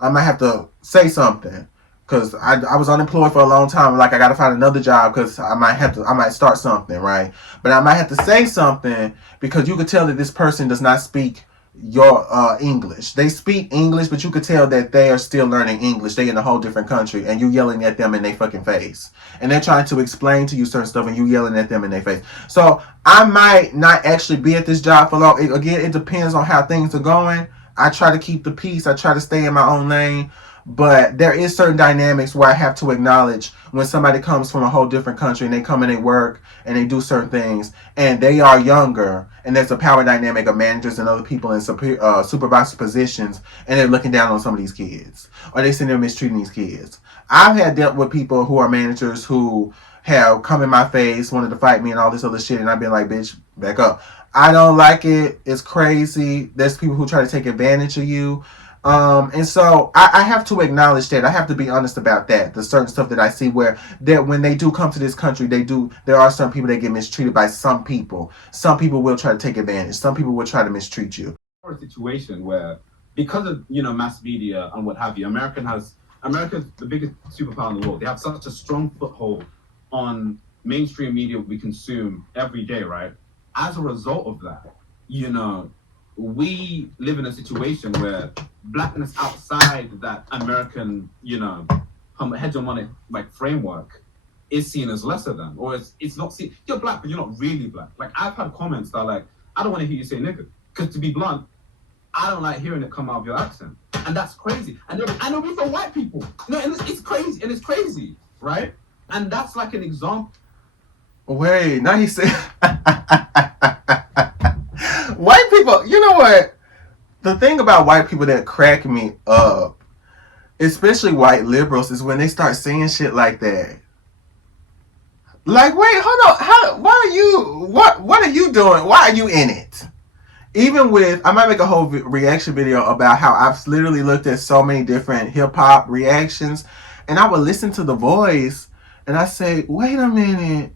I might have to say something because I was unemployed for a long time. Like I got to find another job because I might start something, right? But I might have to say something because you could tell that this person does not speak your English. They speak English, but you could tell that they are still learning English. They in a whole different country, and you yelling at them in their fucking face, and they're trying to explain to you certain stuff, and you yelling at them in their face. So I might not actually be at this job for long. It depends on how things are going. I try to keep the peace. I try to stay in my own lane. But there is certain dynamics where I have to acknowledge when somebody comes from a whole different country and they come and they work and they do certain things and they are younger and there's a power dynamic of managers and other people in supervisor positions and they're looking down on some of these kids or they sitting there mistreating these kids. I've had dealt with people who are managers who have come in my face, wanted to fight me and all this other shit, and I've been like, bitch, back up. I don't like it. It's crazy. There's people who try to take advantage of you. And so I have to acknowledge that. I have to be honest about that. The certain stuff that I see where that when they do come to this country, there are some people that get mistreated by some people. Some people will try to take advantage. Some people will try to mistreat you. Or a situation where because of mass media and what have you, America's the biggest superpower in the world. They have such a strong foothold on mainstream media we consume every day, right? As a result of that, we live in a situation where blackness outside that American, hegemonic like framework is seen as lesser than, or it's not seen. You're black, but you're not really black. Like I've had comments that are like, I don't want to hear you say nigga, because to be blunt, I don't like hearing it come out of your accent, and that's crazy. And it'll be for white people. No, and it's crazy, right? And that's like an example. Wait, now he said. White people, you know what? The thing about white people that crack me up, especially white liberals, is when they start saying shit like that. Like, wait, hold on. What are you doing? Why are you in it? Even with, I might make a whole reaction video about how I've literally looked at so many different hip hop reactions, and I would listen to the voice, and I say, wait a minute.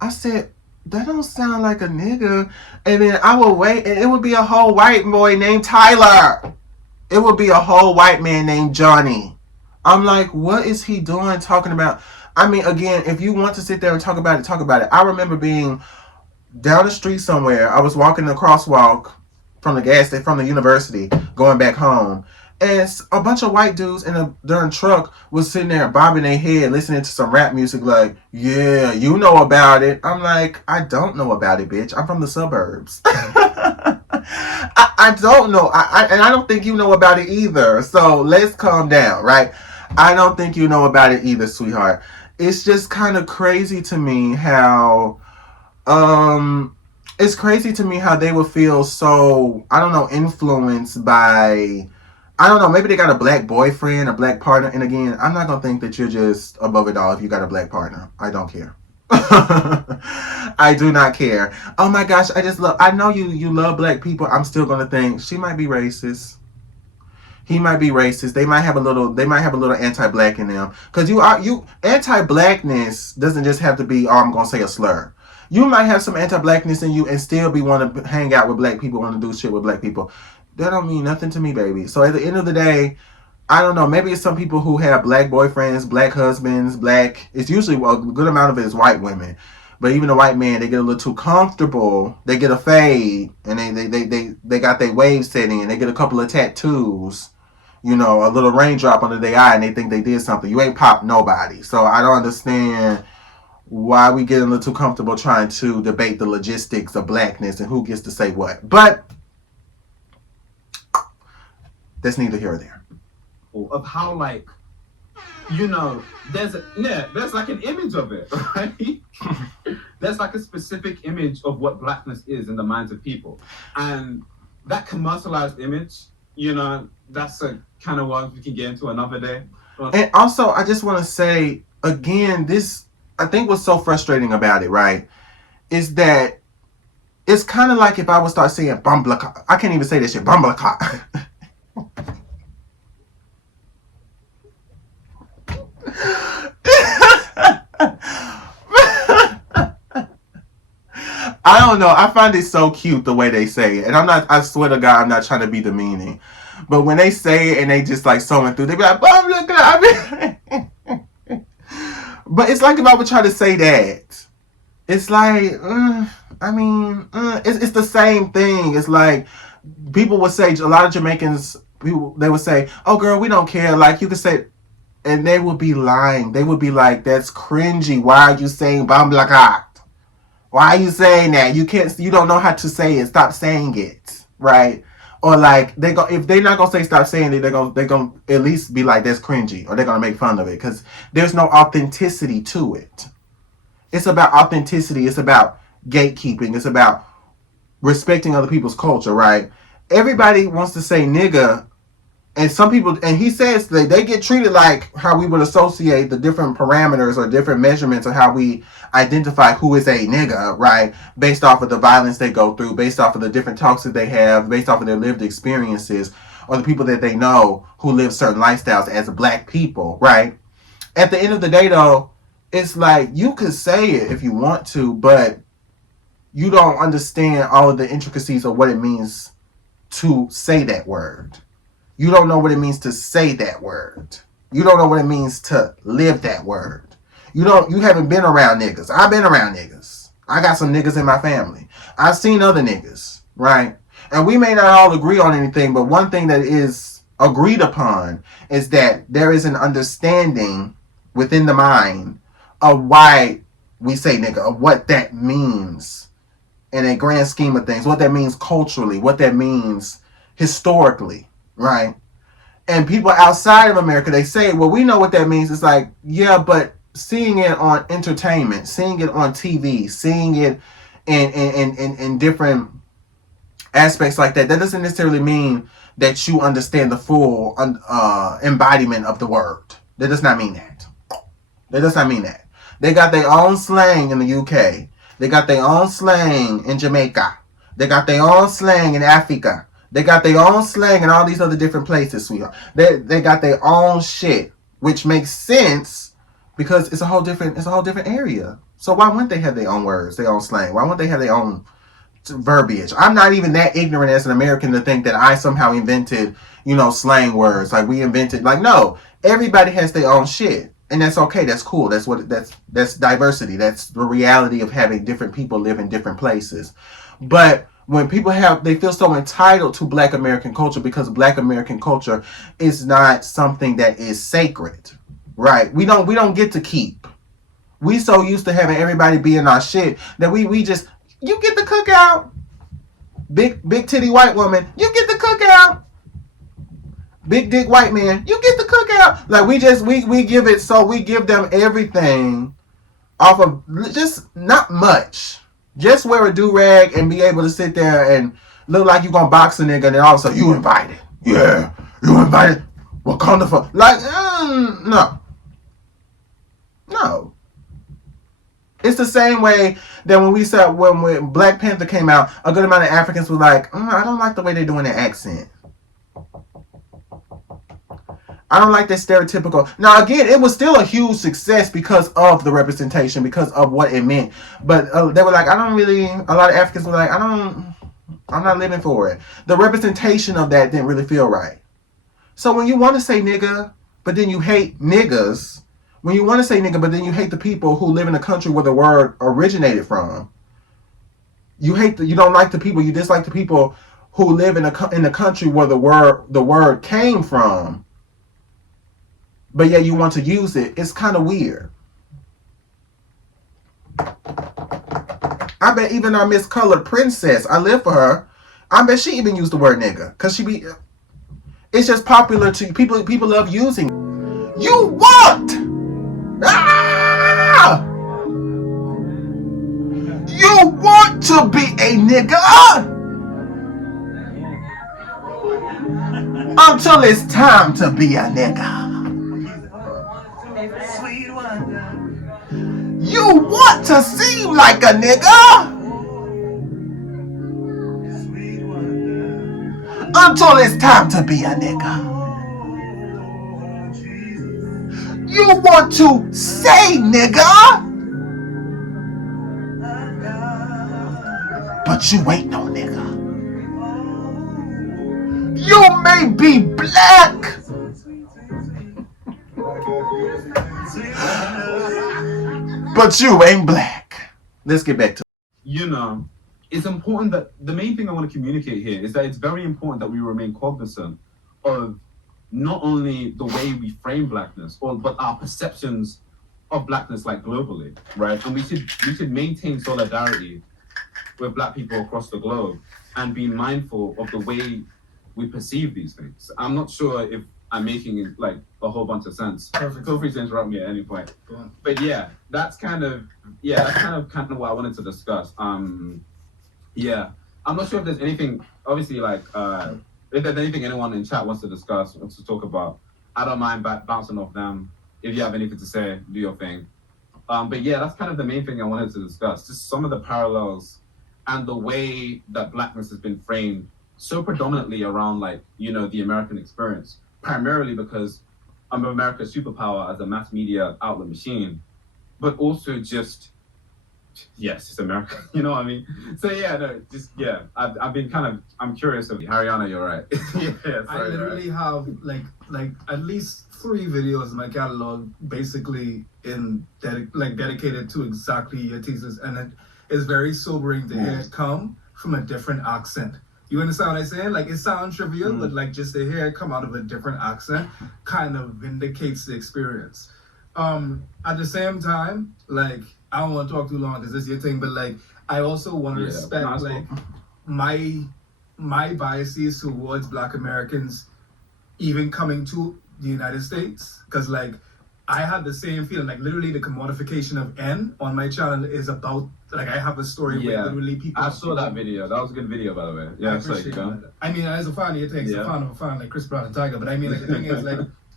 I said, that don't sound like a nigga. And then I would wait, and it would be a whole white boy named Tyler. It would be a whole white man named Johnny. I'm like, what is he doing talking about? I mean, again, if you want to sit there and talk about it, talk about it. I remember being down the street somewhere. I was walking the crosswalk from the university, going back home. And a bunch of white dudes in a darn truck was sitting there bobbing their head, listening to some rap music like, yeah, you know about it. I'm like, I don't know about it, bitch. I'm from the suburbs. I don't know. And I don't think you know about it either. So let's calm down, right? I don't think you know about it either, sweetheart. It's just kind of crazy to me how... it's crazy to me how they would feel so, I don't know, influenced by... I don't know, maybe they got a black boyfriend, a black partner. And again, I'm not going to think that you're just above it all if you got a black partner. I don't care. I do not care. Oh my gosh, I know you love black people. I'm still going to think she might be racist. He might be racist. They might have a little anti-black in them. Because anti-blackness doesn't just have to be, I'm going to say a slur. You might have some anti-blackness in you and still want to hang out with black people, want to do shit with black people. That don't mean nothing to me, baby. So at the end of the day, I don't know. Maybe it's some people who have black boyfriends, black husbands, it's usually a good amount of it is white women. But even the white men, they get a little too comfortable. They get a fade, and they got their wave setting, and they get a couple of tattoos. you know, a little raindrop under their eye and they think they did something. You ain't popped nobody. So I don't understand why we get a little too comfortable trying to debate the logistics of blackness and who gets to say what. But that's neither here or there. Of how, like, you know, there's like an image of it, right? There's like a specific image of what blackness is in the minds of people. And that commercialized image, you know, that's a kind of one we can get into another day. And also, I just want to say, again, this, I think what's so frustrating about it, right, is that it's kind of like if I would start saying bumblecop. I can't even say this shit, bumblecop. I don't know. I find it so cute the way they say it. And I swear to God, I'm not trying to be demeaning. But when they say it and they just like sewing through, they be like, bumblecop. But it's like if I would try to say that. It's like, it's the same thing. It's like people would say, a lot of Jamaicans, they would say, oh girl, we don't care. Like you could say, and they would be lying. They would be like, that's cringy. Why are you saying bumblecop? Why are you saying that? You don't know how to say it. Stop saying it. Right? Or like if they're not gonna say stop saying it, they're gonna at least be like that's cringy, or they're gonna make fun of it because there's no authenticity to it. It's about authenticity. It's about gatekeeping. It's about respecting other people's culture, right? Everybody wants to say nigga, and some people, and he says that they get treated like how we would associate the different parameters or different measurements of how we identify who is a nigga, right? Based off of the violence they go through, based off of the different talks that they have, based off of their lived experiences, or the people that they know who live certain lifestyles as black people, right? At the end of the day, though, it's like you could say it if you want to, but you don't understand all of the intricacies of what it means to say that word. You don't know what it means to say that word. You don't know what it means to live that word. You haven't been around niggas. I've been around niggas. I got some niggas in my family. I've seen other niggas, right? And we may not all agree on anything, but one thing that is agreed upon is that there is an understanding within the mind of why we say nigga, of what that means in a grand scheme of things, what that means culturally, what that means historically, right? And people outside of America, they say, well, we know what that means. It's like, yeah, but seeing it on entertainment, seeing it on TV, seeing it in different aspects like that, that doesn't necessarily mean that you understand the full embodiment of the word. That does not mean that. That does not mean that. They got their own slang in the UK. They got their own slang in Jamaica. They got their own slang in Africa. They got their own slang in all these other different places, sweetheart. They got their own shit, which makes sense because it's a whole different area. So why wouldn't they have their own words, their own slang? Why wouldn't they have their own verbiage? I'm not even that ignorant as an American to think that I somehow invented, slang words. Like we invented, no, everybody has their own shit. And that's okay. That's cool. That's diversity. That's the reality of having different people live in different places. But when people they feel so entitled to Black American culture because Black American culture is not something that is sacred, right? We don't get to keep. We so used to having everybody be in our shit that we just, you get the cookout. Big titty white woman, you get the cookout. Big dick white man, you get the cookout. Like we give it, so we give them everything off of just not much. Just wear a do-rag and be able to sit there and look like you gonna box a nigga and then all of a sudden you invited. Yeah, you invited. Wakanda for like no. No. It's the same way that when we said when Black Panther came out, a good amount of Africans were like, I don't like the way they're doing their accent. I don't like that stereotypical. Now, again, it was still a huge success because of the representation, because of what it meant. But they were like, a lot of Africans were like, I'm not living for it. The representation of that didn't really feel right. So when you want to say nigga, but then you hate niggas, when you want to say nigga, but then you hate the people who live in the country where the word originated from, you don't like the people, you dislike the people who live in the country where the word came from, but yet you want to use it. It's kind of weird. I bet even our Miss Colored Princess, I live for her. I bet she even used the word nigga, cause she be. It's just popular to people. People love using. You want? Ah! You want to be a nigga until it's time to be a nigga. You want to seem like a nigga until it's time to be a nigga. You want to say nigga, but you ain't no nigga. You may be black, but you ain't black. Let's get back to. You know, it's important that the main thing I want to communicate here is that it's very important that we remain cognizant of not only the way we frame blackness, but our perceptions of blackness, like globally, right? And we should maintain solidarity with black people across the globe and be mindful of the way we perceive these things. I'm not sure if I'm making it like a whole bunch of sense. Perfect. Feel free to interrupt me at any point. But yeah, that's kind of what I wanted to discuss. Yeah, I'm not sure if there's anything, obviously, like if there's anything anyone in chat wants to discuss, wants to talk about. I don't mind bouncing off them. If you have anything to say, do your thing. But yeah, that's kind of the main thing I wanted to discuss. Just some of the parallels and the way that blackness has been framed so predominantly around, like, you know, the American experience, primarily because I'm America's superpower as a mass media outlet machine, but also just, yes, it's America, you know what I mean? So yeah, no, just, yeah, I've been I'm curious of Haryana, you're right. Yeah, sorry, I literally have like at least 3 videos in my catalog, basically dedicated to exactly your thesis, and it is very sobering to hear it come from a different accent. You understand what I'm saying? Like, it sounds trivial, but like just to hear it come out of a different accent kind of vindicates the experience. At the same time, like, I don't want to talk too long because this is your thing, but like, I also want to respect like my biases towards Black Americans even coming to the United States, because like I had the same feeling. Like, literally the commodification of N on my channel is about, like, I have a story where literally people. I saw that video. That was a good video, by the way. Yeah, so you go. I mean, as a fan of your takes, a fan of a fan like Chris Brown and Tiger, but I mean, like, the thing is,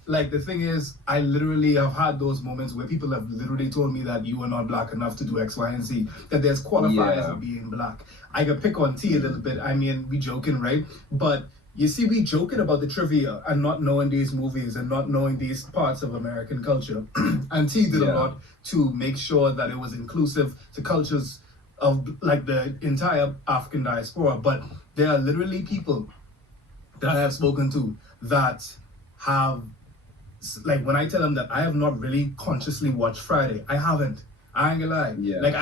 like the thing is, I literally have had those moments where people have literally told me that you are not black enough to do X, Y, and Z. That there's qualifiers of being black. I could pick on T a little bit. I mean, we joking, right? But you see, we joking about the trivia and not knowing these movies and not knowing these parts of American culture. And T did a lot to make sure that it was inclusive to cultures of like the entire African diaspora. But there are literally people that I have spoken to that have, like, when I tell them that I have not really consciously watched Friday, I haven't. I ain't gonna lie. Yeah. Like,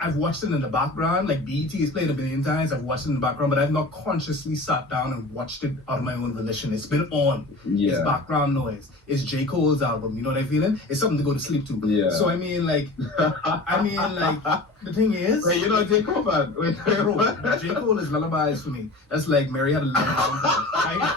I've watched it in the background. Like, BET is played a billion times. I've watched it in the background, but I've not consciously sat down and watched it out of my own volition. It's been on. Yeah. It's background noise. It's J. Cole's album. You know what I'm feeling? It's something to go to sleep to. Yeah. So I mean, like, the thing is. Wait, you know J. Cole, man? Wait, bro, J. Cole is lullabies for me. That's like Mary Had a Lullaby.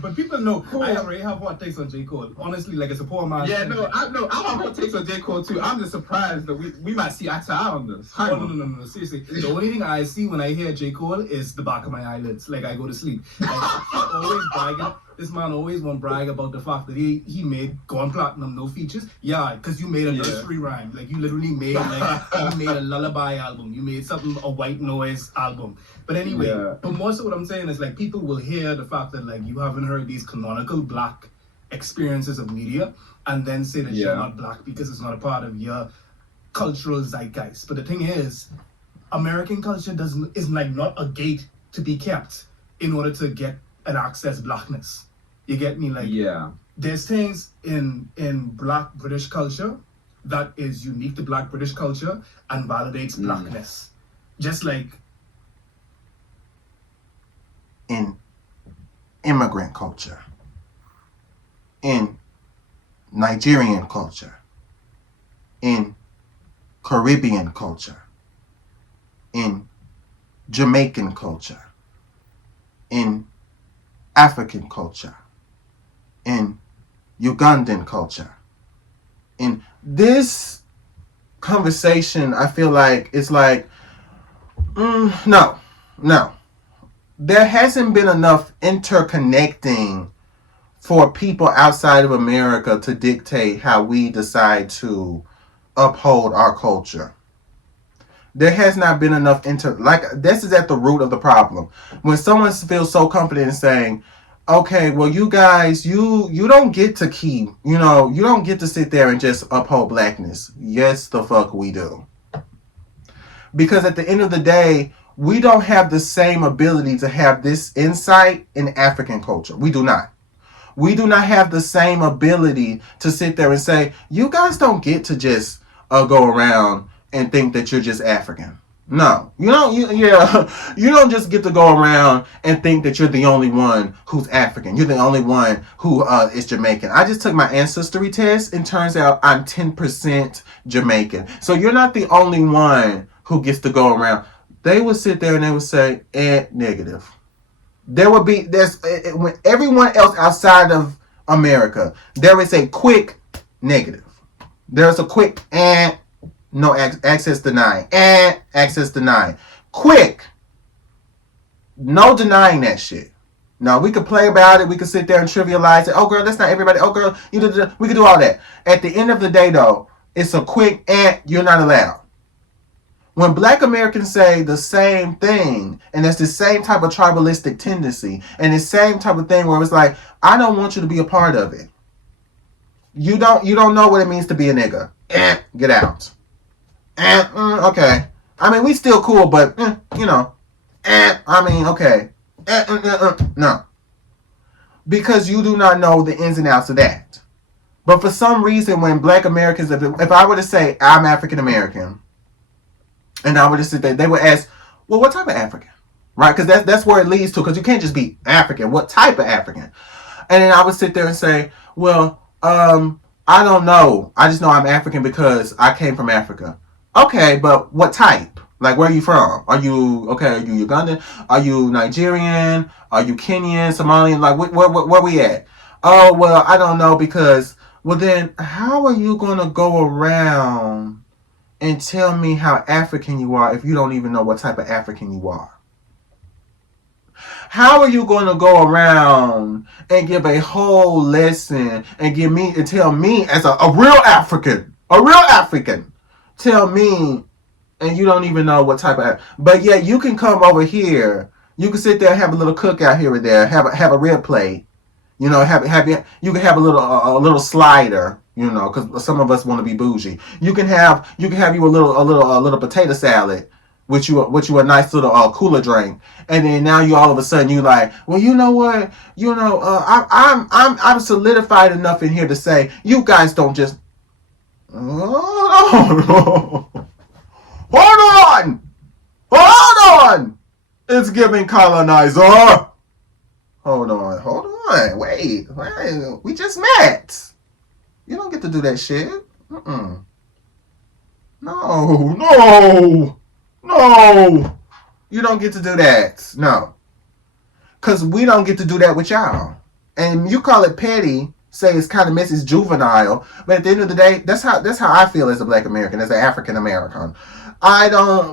But people know I already have hot takes on J. Cole. Honestly, like, it's a poor man. Yeah, no, I have hot takes on J. Cole too. I'm just surprised that we might see eye to eye on this. No, seriously. The only thing I see when I hear J. Cole is the back of my eyelids. Like, I go to sleep. Like, always bragging. This man always want to brag about the fact that he made Gone Platinum, no features. Yeah, because you made a nursery rhyme. Like, you literally made, like, you made a lullaby album. You made a white noise album. But anyway, but most of what I'm saying is, like, people will hear the fact that, like, you haven't heard these canonical black experiences of media and then say that you're not black because it's not a part of your cultural zeitgeist. But the thing is, American culture is like not a gate to be kept in order to get an access blackness. You get me? Like, there's things in black British culture that is unique to black British culture and validates blackness. Just like in immigrant culture, in Nigerian culture, in Caribbean culture, in Jamaican culture, in African culture, in Ugandan culture. In this conversation, I feel like it's like, no. There hasn't been enough interconnecting for people outside of America to dictate how we decide to uphold our culture. There has not been enough this is at the root of the problem. When someone feels so confident in saying, okay, well, you guys, you don't get to keep, you don't get to sit there and just uphold blackness. Yes, the fuck we do. Because at the end of the day, we don't have the same ability to have this insight in African culture. We do not. We do not have the same ability to sit there and say, you guys don't get to just go around and think that you're just African. No, you don't. You don't just get to go around and think that you're the only one who's African. You're the only one who is Jamaican. I just took my ancestry test and turns out I'm 10% Jamaican. So you're not the only one who gets to go around. They would sit there and they would say, negative. When everyone else outside of America, there is a quick negative. There's a quick no access denied. Access denied. Quick. No denying that shit. No, we could play about it. We could sit there and trivialize it. Oh, girl, that's not everybody. Oh, girl, we could do all that. At the end of the day, though, it's a quick you're not allowed. When black Americans say the same thing, and there's the same type of tribalistic tendency, and the same type of thing where it's like, I don't want you to be a part of it. You don't know what it means to be a nigga. Get out. Okay. I mean, we still cool, but, I mean, okay. No. Because you do not know the ins and outs of that. But for some reason, when black Americans, if I were to say, I'm African American, and I would just sit there, they would ask, well, what type of African? Right? Because that's where it leads to, because you can't just be African. What type of African? And then I would sit there and say, well, I don't know. I just know I'm African because I came from Africa. Okay, but what type? Like, where are you from? Are you Ugandan? Are you Nigerian? Are you Kenyan, Somalian? Like, where we at? Oh, well, I don't know because, well, then how are you going to go around and tell me how African you are if you don't even know what type of African you are? How are you going to go around and give a whole lesson and tell me as a real African, tell me, and you don't even know what type of, but yet you can come over here, you can sit there and have a little cookout here or there, have a rib plate, you can have a little slider, because some of us want to be bougie. You can have you a little potato salad, which you a nice little cooler drink, and then now you all of a sudden you like, well, you know what, I'm solidified enough in here to say you guys don't just hold on, it's giving colonizer. Hold on, wait, we just met. You don't get to do that shit. No. You don't get to do that. No. Because we don't get to do that with y'all. And you call it petty, say it's kind of messy, it's juvenile. But at the end of the day, that's how I feel as a black American, as an African American.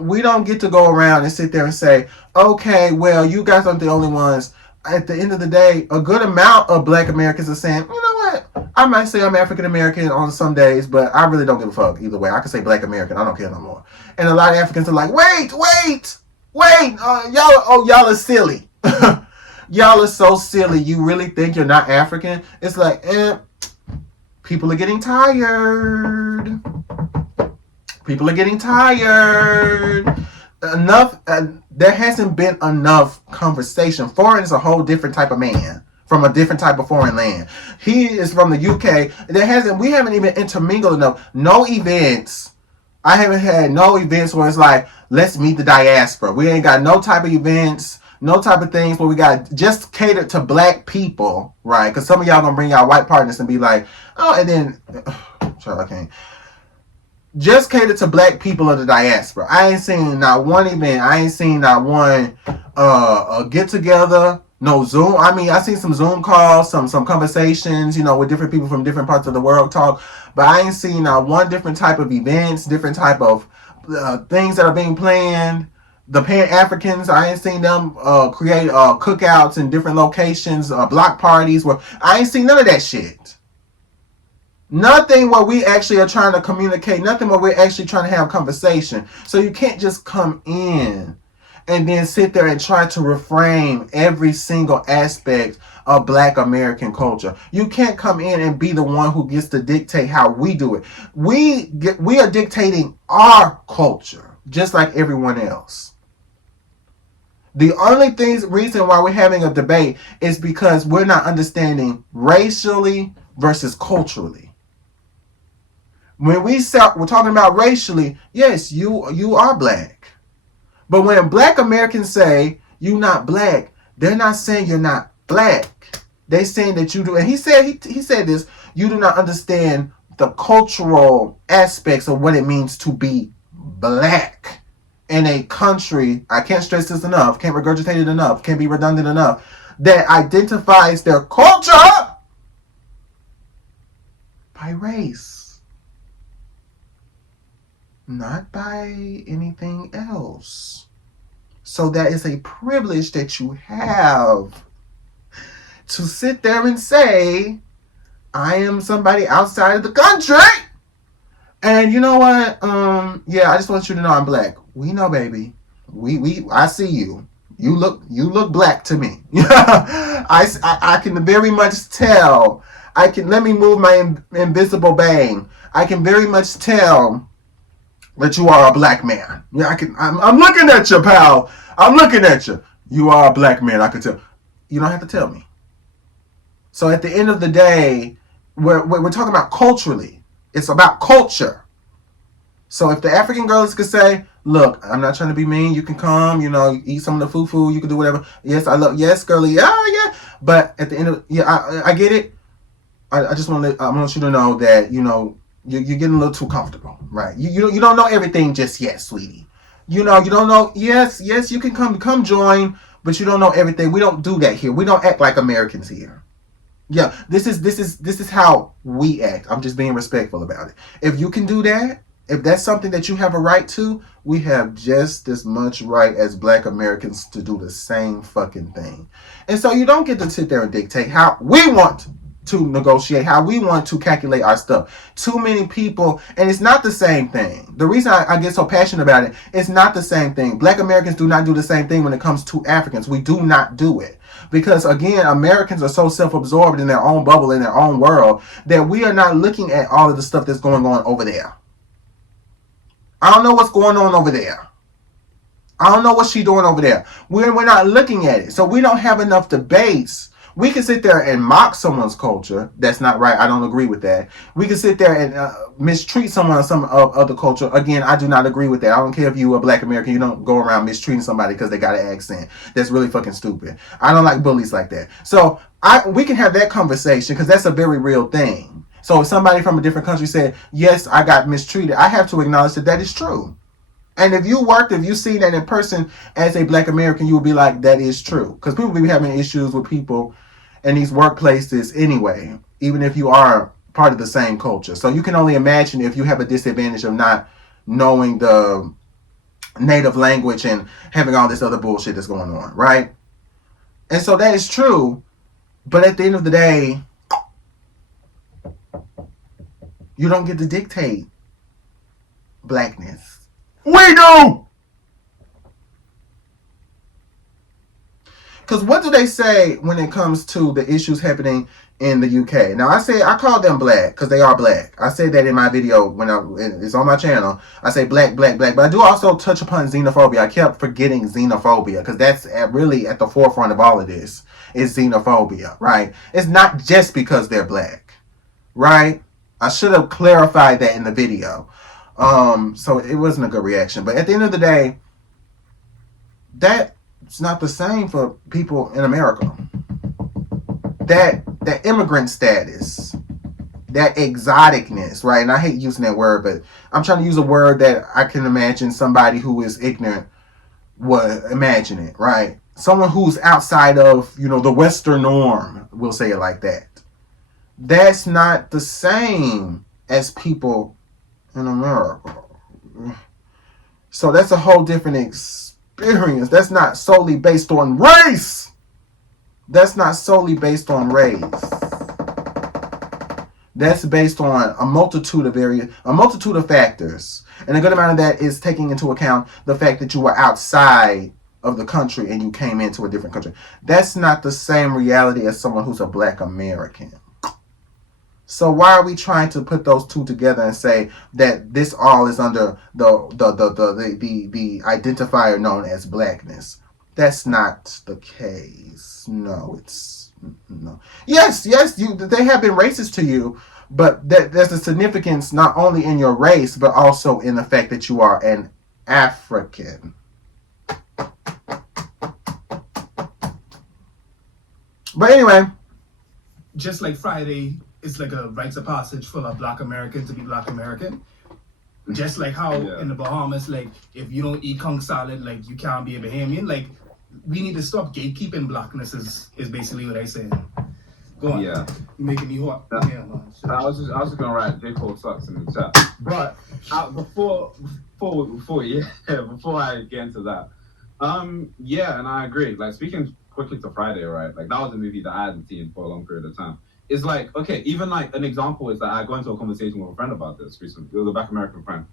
We don't get to go around and sit there and say, okay, well, you guys aren't the only ones. At the end of the day, a good amount of black Americans are saying, you know what? I might say I'm African American on some days, but I really don't give a fuck either way. I can say black American. I don't care no more. And a lot of Africans are like, wait. Y'all are silly. Y'all are so silly. You really think you're not African? It's like, people are getting tired. Enough. There hasn't been enough conversation. Foreign is a whole different type of man from a different type of foreign land. He is from the UK. We haven't even intermingled enough. No events. I haven't had no events where it's like, let's meet the diaspora. We ain't got no type of events No type of things where we got just catered to black people, right? Because some of y'all gonna bring y'all white partners and be like, oh, and then, sorry, I can't. Just catered to black people of the diaspora. I ain't seen not one event. I ain't seen not one get together. No Zoom. I mean, I seen some Zoom calls, some conversations, with different people from different parts of the world talk. But I ain't seen not one different type of events, different type of things that are being planned. The Pan Africans, I ain't seen them create cookouts in different locations, block parties. Where I ain't seen none of that shit. Nothing where we actually are trying to communicate. Nothing where we're actually trying to have conversation. So you can't just come in and then sit there and try to reframe every single aspect of Black American culture. You can't come in and be the one who gets to dictate how we do it. We are dictating our culture just like everyone else. The only reason why we're having a debate is because we're not understanding racially versus culturally. When we're talking about racially, yes, you are black. But when Black Americans say you're not black, they're not saying you're not black. They're saying that you do. And he said this, you do not understand the cultural aspects of what it means to be black in a country, I can't stress this enough, can't regurgitate it enough, can't be redundant enough, that identifies their culture by race. Not by anything else. So that is a privilege that you have to sit there and say, I am somebody outside of the country. And you know what? Yeah, I just want you to know I'm black. We know, baby. I see you. You look black to me. I can very much tell. Let me move my invisible bang. I can very much tell that you are a black man. Yeah, I'm looking at you, pal. I'm looking at you. You are a black man. I can tell. You don't have to tell me. So at the end of the day, we're talking about culturally. It's about culture. So if the African girls could say, look, I'm not trying to be mean. You can come, eat some of the fufu. You can do whatever. Yes, girly. Yeah. But at the end of, I get it. I just want you to know that, you're getting a little too comfortable, right? You don't know everything just yet, sweetie. You don't know. Yes, you can come join, but you don't know everything. We don't do that here. We don't act like Americans here. Yeah, this is how we act. I'm just being respectful about it. If you can do that, if that's something that you have a right to, we have just as much right as Black Americans to do the same fucking thing. And so you don't get to sit there and dictate how we want to negotiate, how we want to calculate our stuff. Too many people, and it's not the same thing. The reason I get so passionate about it, it's not the same thing. Black Americans do not do the same thing when it comes to Africans. We do not do it. Because again, Americans are so self-absorbed in their own bubble, in their own world, that we are not looking at all of the stuff that's going on over there. I don't know what's going on over there. I don't know what she's doing over there. We're not looking at it. So we don't have enough debates. We can sit there and mock someone's culture. That's not right. I don't agree with that. We can sit there and mistreat someone or some other culture. Again, I do not agree with that. I don't care if you are Black American. You don't go around mistreating somebody because they got an accent. That's really fucking stupid. I don't like bullies like that. So we can have that conversation because that's a very real thing. So if somebody from a different country said, yes, I got mistreated, I have to acknowledge that is true. And if you see that in person as a Black American, you will be like, that is true. Because people be having issues with people in these workplaces anyway, even if you are part of the same culture. So you can only imagine if you have a disadvantage of not knowing the native language and having all this other bullshit that's going on, right? And so that is true. But at the end of the day, you don't get to dictate blackness. We do! Because what do they say when it comes to the issues happening in the UK? Now, I call them black because they are black. I said that in my video it's on my channel. I say black. But I do also touch upon xenophobia. I kept forgetting xenophobia because that's really at the forefront of all of this is xenophobia, right? It's not just because they're black, right? I should have clarified that in the video. So it wasn't a good reaction. But at the end of the day, it's not the same for people in America. That immigrant status, that exoticness, right? And I hate using that word, but I'm trying to use a word that I can imagine somebody who is ignorant would imagine it, right? Someone who's outside of, the Western norm, we'll say it like that. That's not the same as people in America. So that's a whole different experience. That's not solely based on race. That's not solely based on race. That's based on a multitude of factors. And a good amount of that is taking into account the fact that you were outside of the country and you came into a different country. That's not the same reality as someone who's a Black American. So why are we trying to put those two together and say that this all is under the identifier known as Blackness? That's not the case. No, it's no. Yes, they have been racist to you, but there's a significance not only in your race, but also in the fact that you are an African. But anyway, just like Friday is like a rites of passage for a Black American to be Black American. Just like how in the Bahamas, like if you don't eat conch salad, like you can't be a Bahamian. Like we need to stop gatekeeping Blackness is basically what I say. Go on. Yeah. You're making me hot. Yeah, man. I was just gonna write J. Cole sucks in the chat. But before I get into that, and I agree. Like speaking quickly to Friday, right? Like that was a movie that I hadn't seen for a long period of time. It's like, okay, even like an example is that I got into a conversation with a friend about this recently. It was a Black American friend.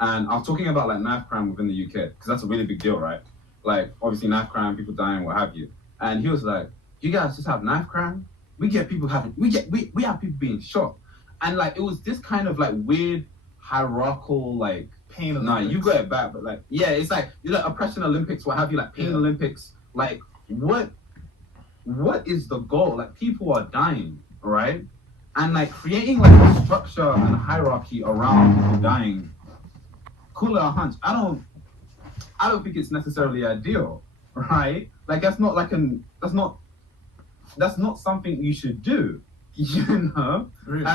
And I was talking about like knife crime within the UK, because that's a really big deal, right? Like obviously knife crime, people dying, what have you. And he was like, you guys just have knife crime? We have people being shot. And like it was this kind of like weird hierarchical like Pain Olympics. Nah, you got it back, but like it's like oppression Olympics, what have you, like pain Olympics, like what is the goal? Like people are dying, right? And like creating like a structure and hierarchy around people dying, call it a hunch. I don't think it's necessarily ideal, right? Like that's not something you should do, you know? Really?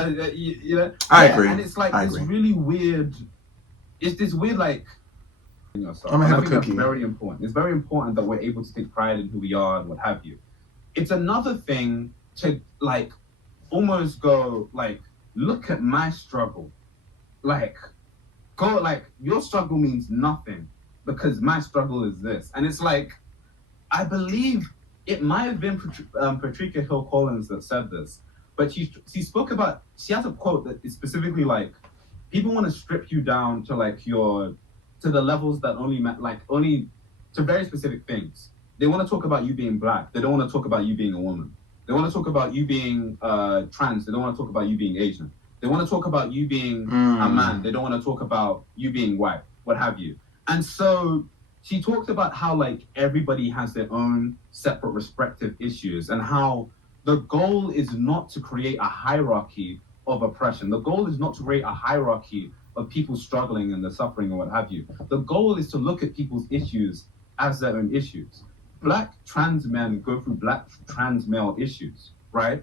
I agree. And it's like this really weird, it's this weird like, yourself. I'm gonna have a that's cookie. very important. It's very important that we're able to take pride in who we are and what have you. It's another thing to like almost go like, look at my struggle. Like, go like, your struggle means nothing because my struggle is this. And it's like, I believe it might have been Patricia Hill Collins that said this, but she spoke about, she has a quote that is specifically like, people want to strip you down to like to the levels that only to very specific things. They want to talk about you being Black. They don't want to talk about you being a woman. They want to talk about you being trans. They don't want to talk about you being Asian. They want to talk about you being a man. They don't want to talk about you being white, what have you. And so she talked about how like everybody has their own separate respective issues and how the goal is not to create a hierarchy of oppression. The goal is not to create a hierarchy of people struggling and the suffering and what have you. The goal is to look at people's issues as their own issues. Black trans men go through Black trans male issues, right?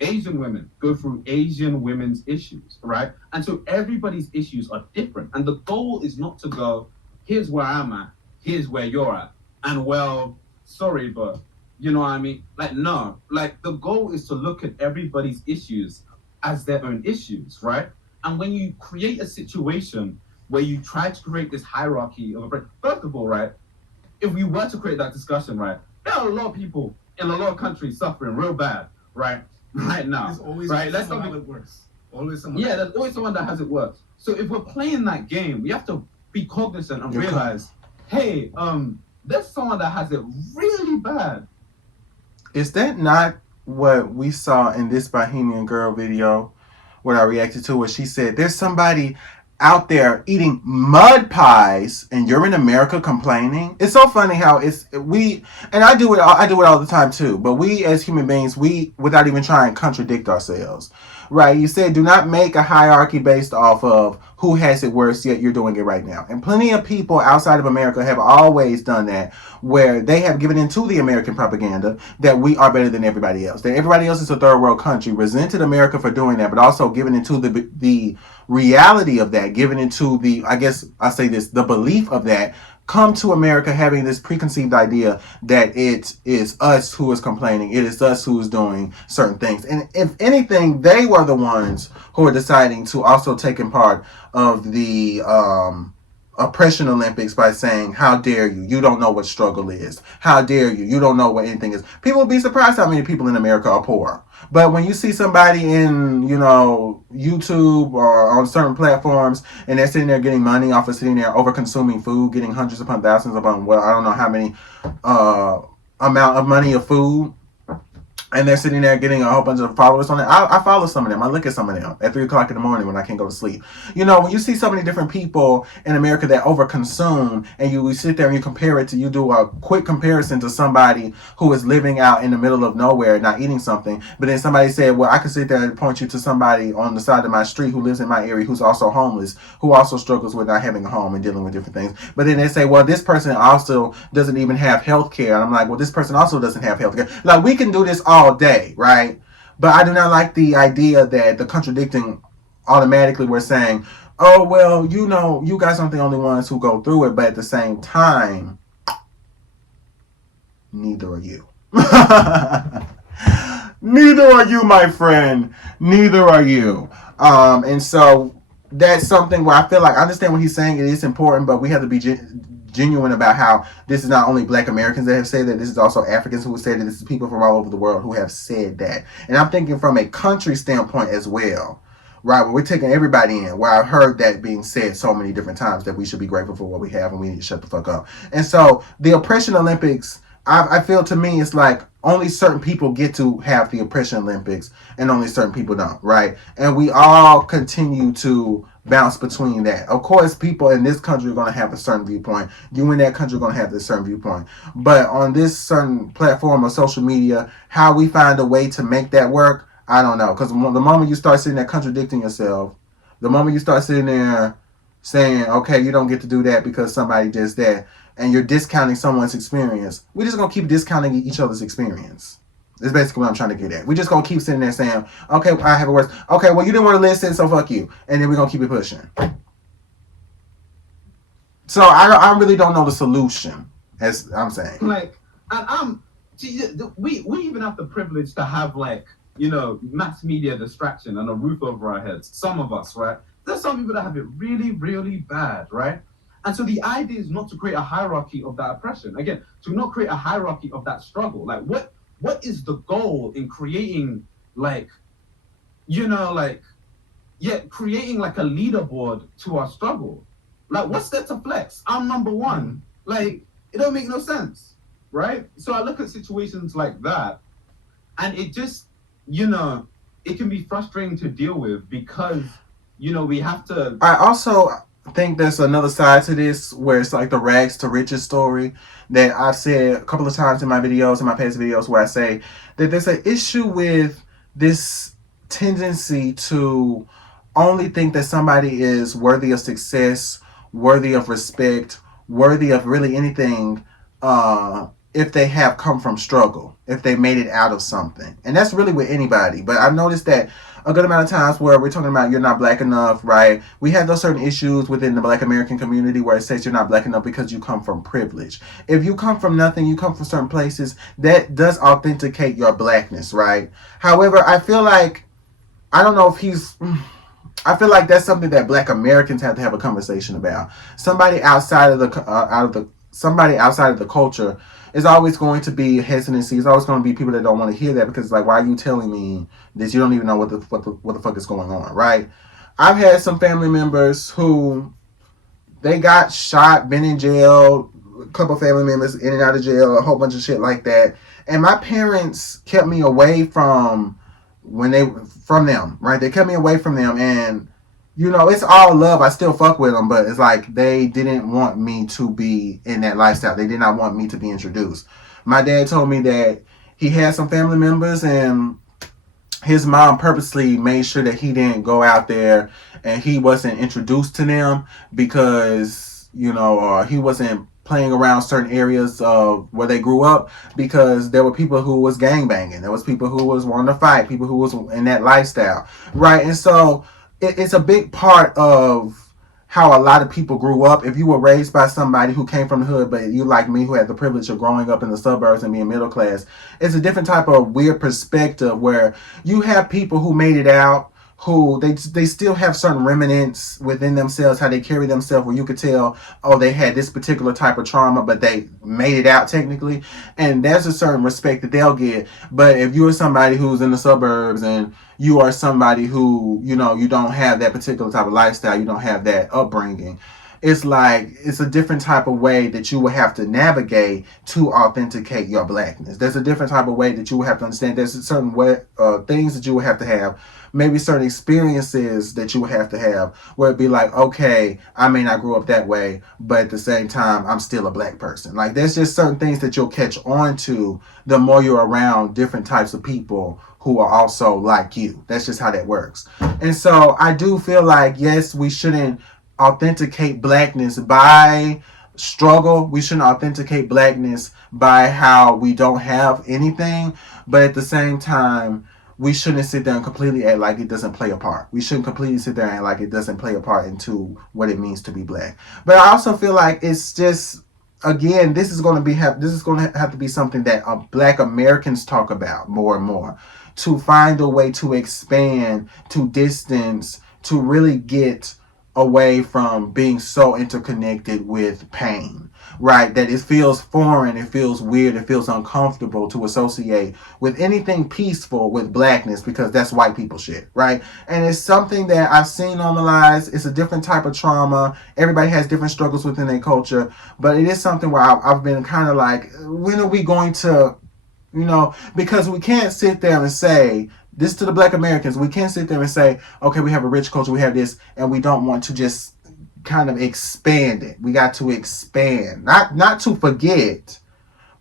Asian women go through Asian women's issues, right? And so everybody's issues are different. And the goal is not to go, here's where I'm at, here's where you're at. And well, sorry, but you know what I mean? Like, no, like the goal is to look at everybody's issues as their own issues, right? And when you create a situation where you try to create this hierarchy of first of all, right, if we were to create that discussion, right, there are a lot of people in a lot of countries suffering real bad, right now, There's always right? There's always someone. Yeah, there's always someone that has it worse. So if we're playing that game, we have to be cognizant and realize, hey, there's someone that has it really bad. Is that not what we saw in this Bohemian Girl video? What I reacted to was she said, "There's somebody out there eating mud pies, and you're in America complaining." It's so funny how I do it all the time too. But we as human beings, we without even trying contradict ourselves. right? You said do not make a hierarchy based off of who has it worse, yet you're doing it right now. And plenty of people outside of America have always done that, where they have given into the American propaganda that we are better than everybody else, that everybody else is a third world country, resented America for doing that, but also given into the reality of that, given into the, I guess I say this, the belief of that, come to America having this preconceived idea that it is us who is complaining, it is us who is doing certain things. And if anything, they were the ones who are deciding to also take in part of the oppression Olympics by saying, how dare you? You don't know what struggle is. How dare you? You don't know what anything is. People would be surprised how many people in America are poor. But when you see somebody in, YouTube or on certain platforms, and they're sitting there getting money off of sitting there over consuming food, getting hundreds upon thousands upon, well, I don't know how many amount of money of food, and they're sitting there getting a whole bunch of followers on it. I follow some of them. I look at some of them at 3 o'clock in the morning when I can't go to sleep. When you see so many different people in America that overconsume, and you sit there and you compare it to, you do a quick comparison to somebody who is living out in the middle of nowhere, not eating something. But then somebody said, well, I could sit there and point you to somebody on the side of my street who lives in my area who's also homeless, who also struggles with not having a home and dealing with different things. But then they say, well, this person also doesn't even have health care. And I'm like, well, this person also doesn't have health care. Like, we can do this all day, right? But I do not like the idea that the contradicting automatically we're saying, oh, well, you guys aren't the only ones who go through it, but at the same time, neither are you. Neither are you, my friend. Neither are you. And so that's something where I feel like I understand what he's saying. It is important, but we have to be genuine about how this is not only Black Americans that have said that, this is also Africans who have said that, this is people from all over the world who have said that. And I'm thinking from a country standpoint as well, right? When we're taking everybody in, where I've heard that being said so many different times, that we should be grateful for what we have and we need to shut the fuck up. And so the oppression Olympics, I feel, to me, it's like only certain people get to have the oppression Olympics and only certain people don't, right? And we all continue to bounce between that. Of course, people in this country are going to have a certain viewpoint. You in that country are going to have this certain viewpoint. But on this certain platform of social media, how we find a way to make that work, I don't know. Because the moment you start sitting there contradicting yourself, the moment you start sitting there saying, okay, you don't get to do that because somebody does that, and you're discounting someone's experience, we're just going to keep discounting each other's experience. That's basically what I'm trying to get at. We're just going to keep sitting there saying, okay, I have it worse. Okay, well, you didn't want to listen, so fuck you. And then we're going to keep it pushing. So I really don't know the solution, as I'm saying. Like, and we even have the privilege to have, like, mass media distraction and a roof over our heads. Some of us, right? There's some people that have it really, really bad, right? And so the idea is not to create a hierarchy of that oppression. Again, to not create a hierarchy of that struggle. Like, what is the goal in creating, like, creating like a leaderboard to our struggle? Like, what's there to flex? I'm number one. Like, it don't make no sense, right? So I look at situations like that, and it just, it can be frustrating to deal with because, we have to. I also think there's another side to this where it's like the rags to riches story that I've said a couple of times in my videos, in my past videos, where I say that there's an issue with this tendency to only think that somebody is worthy of success, worthy of respect, worthy of really anything if they have come from struggle, if they made it out of something. And that's really with anybody. But I've noticed that a good amount of times where we're talking about you're not Black enough, right? We have those certain issues within the Black American community where it says you're not Black enough because you come from privilege. If you come from nothing, you come from certain places, that does authenticate your Blackness, right? However, I feel like, I don't know if I feel like that's something that Black Americans have to have a conversation about. Somebody outside of the culture is always going to be hesitancy. It's always going to be people that don't want to hear that because, like, why are you telling me this? You don't even know what the fuck is going on, right? I've had some family members who they got shot, been in jail, a couple family members in and out of jail, a whole bunch of shit like that. And my parents kept me away from them, right? They kept me away from them, and it's all love. I still fuck with them, but it's like they didn't want me to be in that lifestyle. They did not want me to be introduced. My dad told me that he had some family members, and his mom purposely made sure that he didn't go out there and he wasn't introduced to them because he wasn't playing around certain areas of where they grew up, because there were people who was gang banging, there was people who was wanting to fight, people who was in that lifestyle, right? And so it's a big part of how a lot of people grew up. If you were raised by somebody who came from the hood, but you like me, who had the privilege of growing up in the suburbs and being middle class, it's a different type of weird perspective where you have people who made it out, who they still have certain remnants within themselves, how they carry themselves, where you could tell, oh, they had this particular type of trauma, but they made it out technically, and there's a certain respect that they'll get. But if you're somebody who's in the suburbs and you are somebody who, you don't have that particular type of lifestyle, you don't have that upbringing, it's like it's a different type of way that you will have to navigate to authenticate your blackness. There's a different type of way that you will have to understand. There's a certain way, things that you will have to have, maybe certain experiences that you will have to have, where it'd be like, okay, I may not grow up that way, but at the same time, I'm still a black person. Like, there's just certain things that you'll catch on to the more you're around different types of people who are also like you. That's just how that works. And so I do feel like, yes, we shouldn't authenticate blackness by struggle. We shouldn't authenticate blackness by how we don't have anything. But at the same time, we shouldn't sit there and completely act like it doesn't play a part. We shouldn't completely sit there and act like it doesn't play a part into what it means to be black. But I also feel like it's just, again, this is going to have to be something that black Americans talk about more and more, to find a way to expand, to distance, to really get away from being so interconnected with pain, right? That it feels foreign, it feels weird, it feels uncomfortable to associate with anything peaceful with blackness, because that's white people shit, right? And it's something that I've seen normalized. It's a different type of trauma. Everybody has different struggles within their culture, but it is something where I've been kind of like, when are we going to, because we can't sit there and say, this to the black Americans, we can't sit there and say, okay, we have a rich culture, we have this, and we don't want to just kind of expand it. We got to expand, not to forget,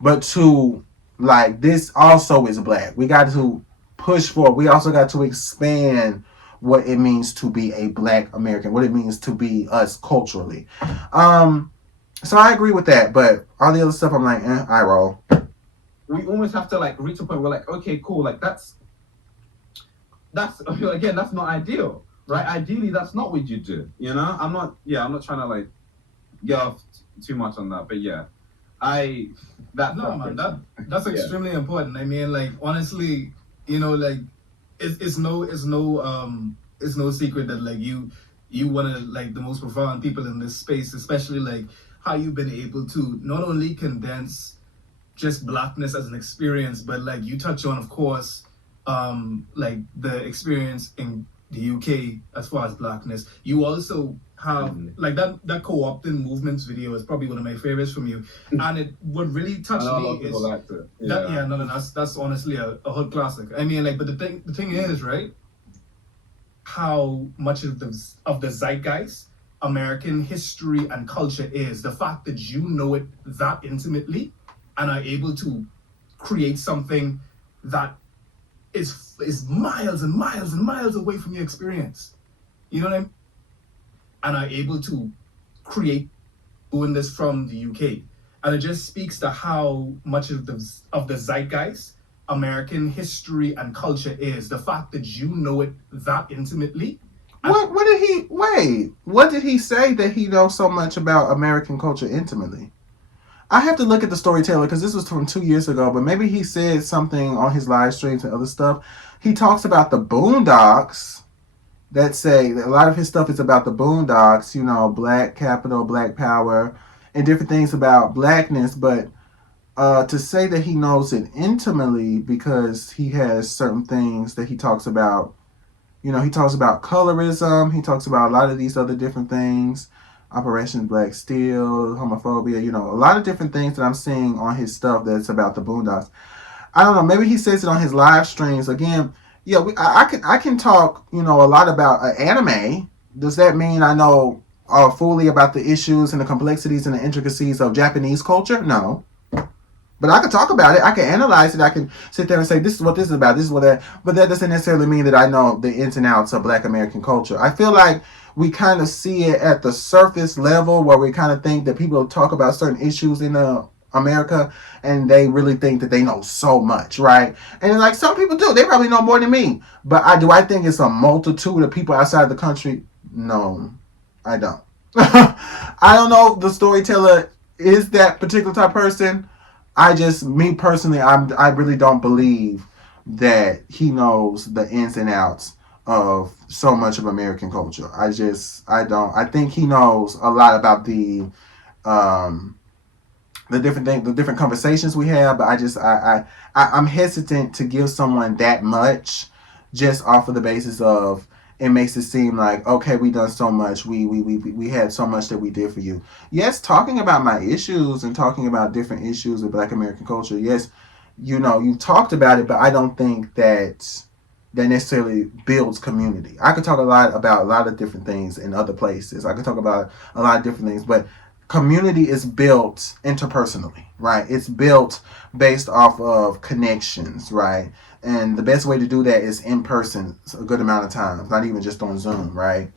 but to, like, this also is black. We got to push forward. We also got to expand what it means to be a black American, what it means to be us culturally. So I agree with that, but all the other stuff, I'm like, I roll. We almost have to like reach a point where like, okay, cool, like that's again, that's not ideal, right? Ideally, that's not what you do. I'm not trying to like get off too much on that, but yeah, that's extremely important. I mean, like, honestly, like, it's no secret that like you one of like the most profound people in this space, especially like how you've been able to not only condense just blackness as an experience, but like you touch on, of course, like the experience in the UK as far as blackness. You also have like that co-opting movements video is probably one of my favorites from you, and it what really touched me is that's honestly a whole classic. I mean, like, but the thing is, right, how much of the zeitgeist American history and culture is, the fact that you know it that intimately and are able to create something that is miles and miles and miles away from your experience. You know what I mean? And are able to create doing this from the UK. And it just speaks to how much of the zeitgeist American history and culture is, the fact that you know it that intimately. What did he say that he knows so much about American culture intimately? I have to look at the storyteller, because this was from 2 years ago, but maybe he said something on his live streams and other stuff. He talks about the Boondocks, that say that a lot of his stuff is about the Boondocks, black capital, black power, and different things about blackness. But to say that he knows it intimately, because he has certain things that he talks about, he talks about colorism, he talks about a lot of these other different things. Operation Black Steel, homophobia, a lot of different things that I'm seeing on his stuff that's about the Boondocks. I don't know, maybe he says it on his live streams. Again, I can talk, a lot about anime. Does that mean I know fully about the issues and the complexities and the intricacies of Japanese culture? No. But I can talk about it. I can analyze it. I can sit there and say, this is what this is about. This is what that. But that doesn't necessarily mean that I know the ins and outs of Black American culture. I feel like we kind of see it at the surface level where we kind of think that people talk about certain issues in America and they really think that they know so much, right? And like some people do. They probably know more than me. But I think it's a multitude of people outside the country? No, I don't. I don't know the storyteller is that particular type of person. Me personally, I really don't believe that he knows the ins and outs of so much of American culture. I don't. I think he knows a lot about um, the different things, the different conversations we have. But I'm hesitant to give someone that much just off of the basis of it makes it seem like okay, we done so much, we had so much that we did for you. Yes, talking about my issues and talking about different issues of Black American culture. Yes, you talked about it, but I don't think that necessarily builds community. I could talk a lot about a lot of different things in other places. I could talk about a lot of different things, but community is built interpersonally, right? It's built based off of connections, right? And the best way to do that is in person a good amount of times, not even just on Zoom, right?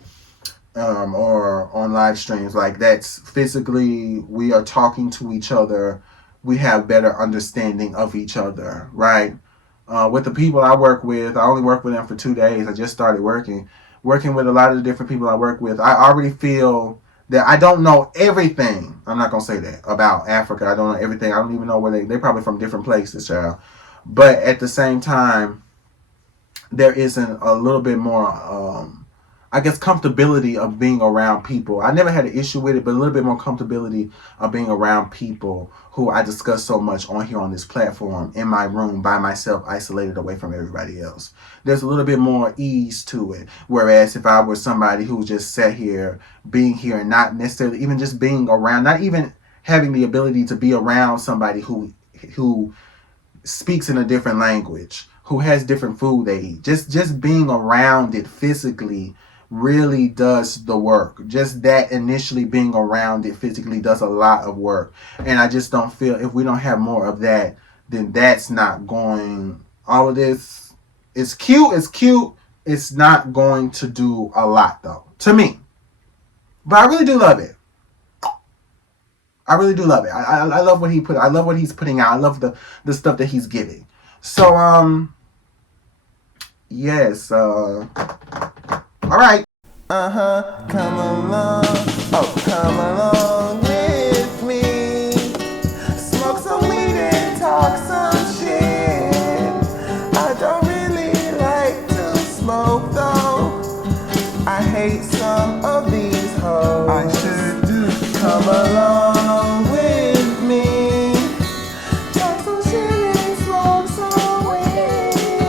Or on live streams. Like that's physically, we are talking to each other. We have better understanding of each other, right? With the people I work with, I only work with them for 2 days. I just started working with a lot of the different people I work with. I already feel that I don't know everything. I'm not gonna say that about Africa. I don't know everything. I don't even know where they're probably from different places, child. But at the same time, there isn't a little bit more, I guess, comfortability of being around people. I never had an issue with it, but a little bit more comfortability of being around people who I discuss so much on here on this platform in my room by myself, isolated away from everybody else. There's a little bit more ease to it. Whereas if I were somebody who just sat here, being here, and not necessarily even just being around, not even having the ability to be around somebody who speaks in a different language, who has different food they eat. Just being around it physically really does the work. Just that initially being around it physically does a lot of work. And I just don't feel if we don't have more of that, then that's not going all of this is cute, it's not going to do a lot though. To me. But I really do love it. I really do love it. I love what I love what he's putting out. I love the stuff that he's giving. So yes, all right. Come along. Oh, come along with me. Smoke some weed and talk some shit. I don't really like to smoke though. I hate some of these hoes. I sure do. Come along.